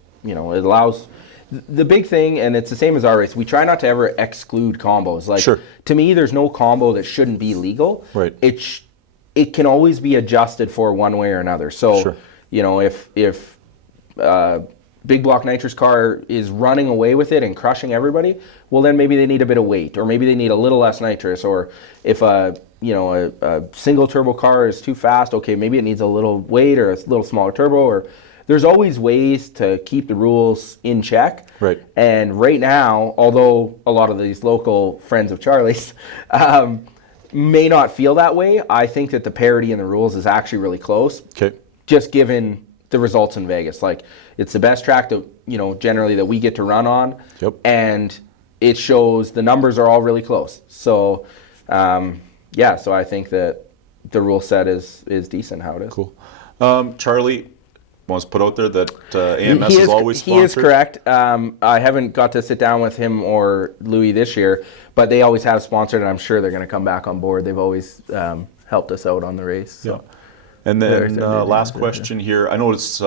the big thing, and it's the same as our race, we try not to ever exclude combos. Sure. To me, there's no combo that shouldn't be legal. Right. It can always be adjusted for one way or another. So, sure. If big block nitrous car is running away with it and crushing everybody, well, then maybe they need a bit of weight, or maybe they need a little less nitrous, or if a single turbo car is too fast, okay, maybe it needs a little weight or a little smaller turbo, or there's always ways to keep the rules in check. Right. And right now, although a lot of these local friends of Charlie's may not feel that way, I think that the parity in the rules is actually really close. Okay. Just given the results in Vegas. It's the best track that, generally that we get to run on. Yep. And it shows the numbers are all really close. So, so I think that the rule set is decent how it is. Cool. Charlie wants to put out there that AMS is always sponsored. He is correct. I haven't got to sit down with him or Louis this year, but they always have sponsored, and I'm sure they're going to come back on board. They've always helped us out on the race. So. Yeah. And then last question here. I noticed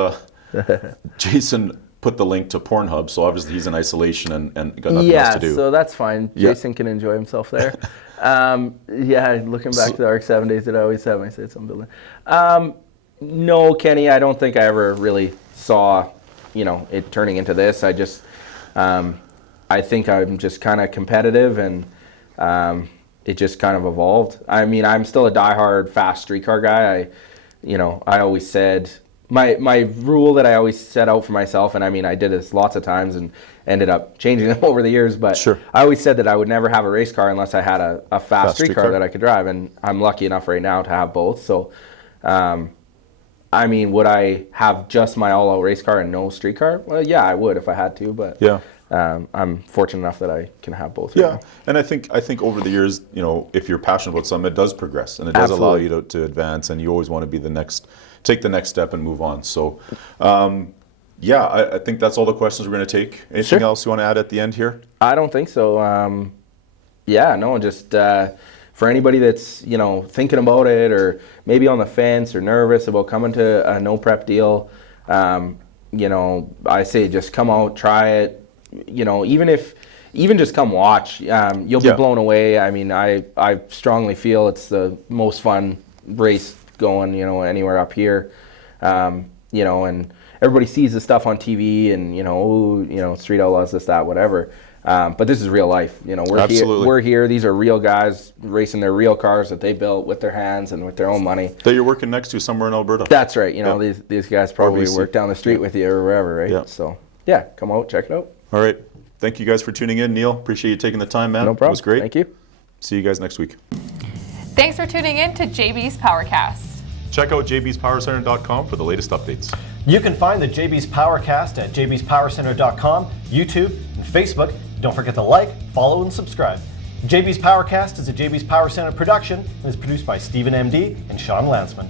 Jason put the link to Pornhub, so obviously he's in isolation and got nothing else to do. Yeah, so that's fine. Jason can enjoy himself there. Looking back to the ARC-7 days that I always have my sights on building. No, Kenny, I don't think I ever really saw, it turning into this. I just, I think I'm just kind of competitive, and it just kind of evolved. I mean, I'm still a diehard fast street car guy. I always said, my rule that I always set out for myself, and I mean, I did this lots of times and ended up changing them over the years, but sure. I always said that I would never have a race car unless I had a fast street car that I could drive, and I'm lucky enough right now to have both. So, I mean, would I have just my all-out race car and no street car? Well, yeah, I would if I had to, but yeah. I'm fortunate enough that I can have both. Right now. And I think over the years, if you're passionate about something, it does progress, and it does allow you to advance, and you always want to be take the next step and move on. So, I think that's all the questions we're going to take. Anything else you want to add at the end here? I don't think so. Just for anybody that's thinking about it, or maybe on the fence or nervous about coming to a no prep deal, I say just come out, try it. Even just come watch, you'll be blown away. I mean, I strongly feel it's the most fun race going, anywhere up here. And everybody sees the stuff on TV and, Street Outlaws, this, that, whatever. But this is real life. We're here. These are real guys racing their real cars that they built with their hands and with their own money. That you're working next to somewhere in Alberta. That's right. These guys probably work down the street with you or wherever, right? Yeah. So, come out, check it out. All right. Thank you guys for tuning in. Neil, appreciate you taking the time, man. No problem. It was great. Thank you. See you guys next week. Thanks for tuning in to JBs Powercast. Check out jbspowercenter.com for the latest updates. You can find the JBs Powercast at jbspowercenter.com, YouTube, and Facebook. Don't forget to like, follow, and subscribe. JBs Powercast is a JBs Power Center production and is produced by Stephen MD and Sean Lansman.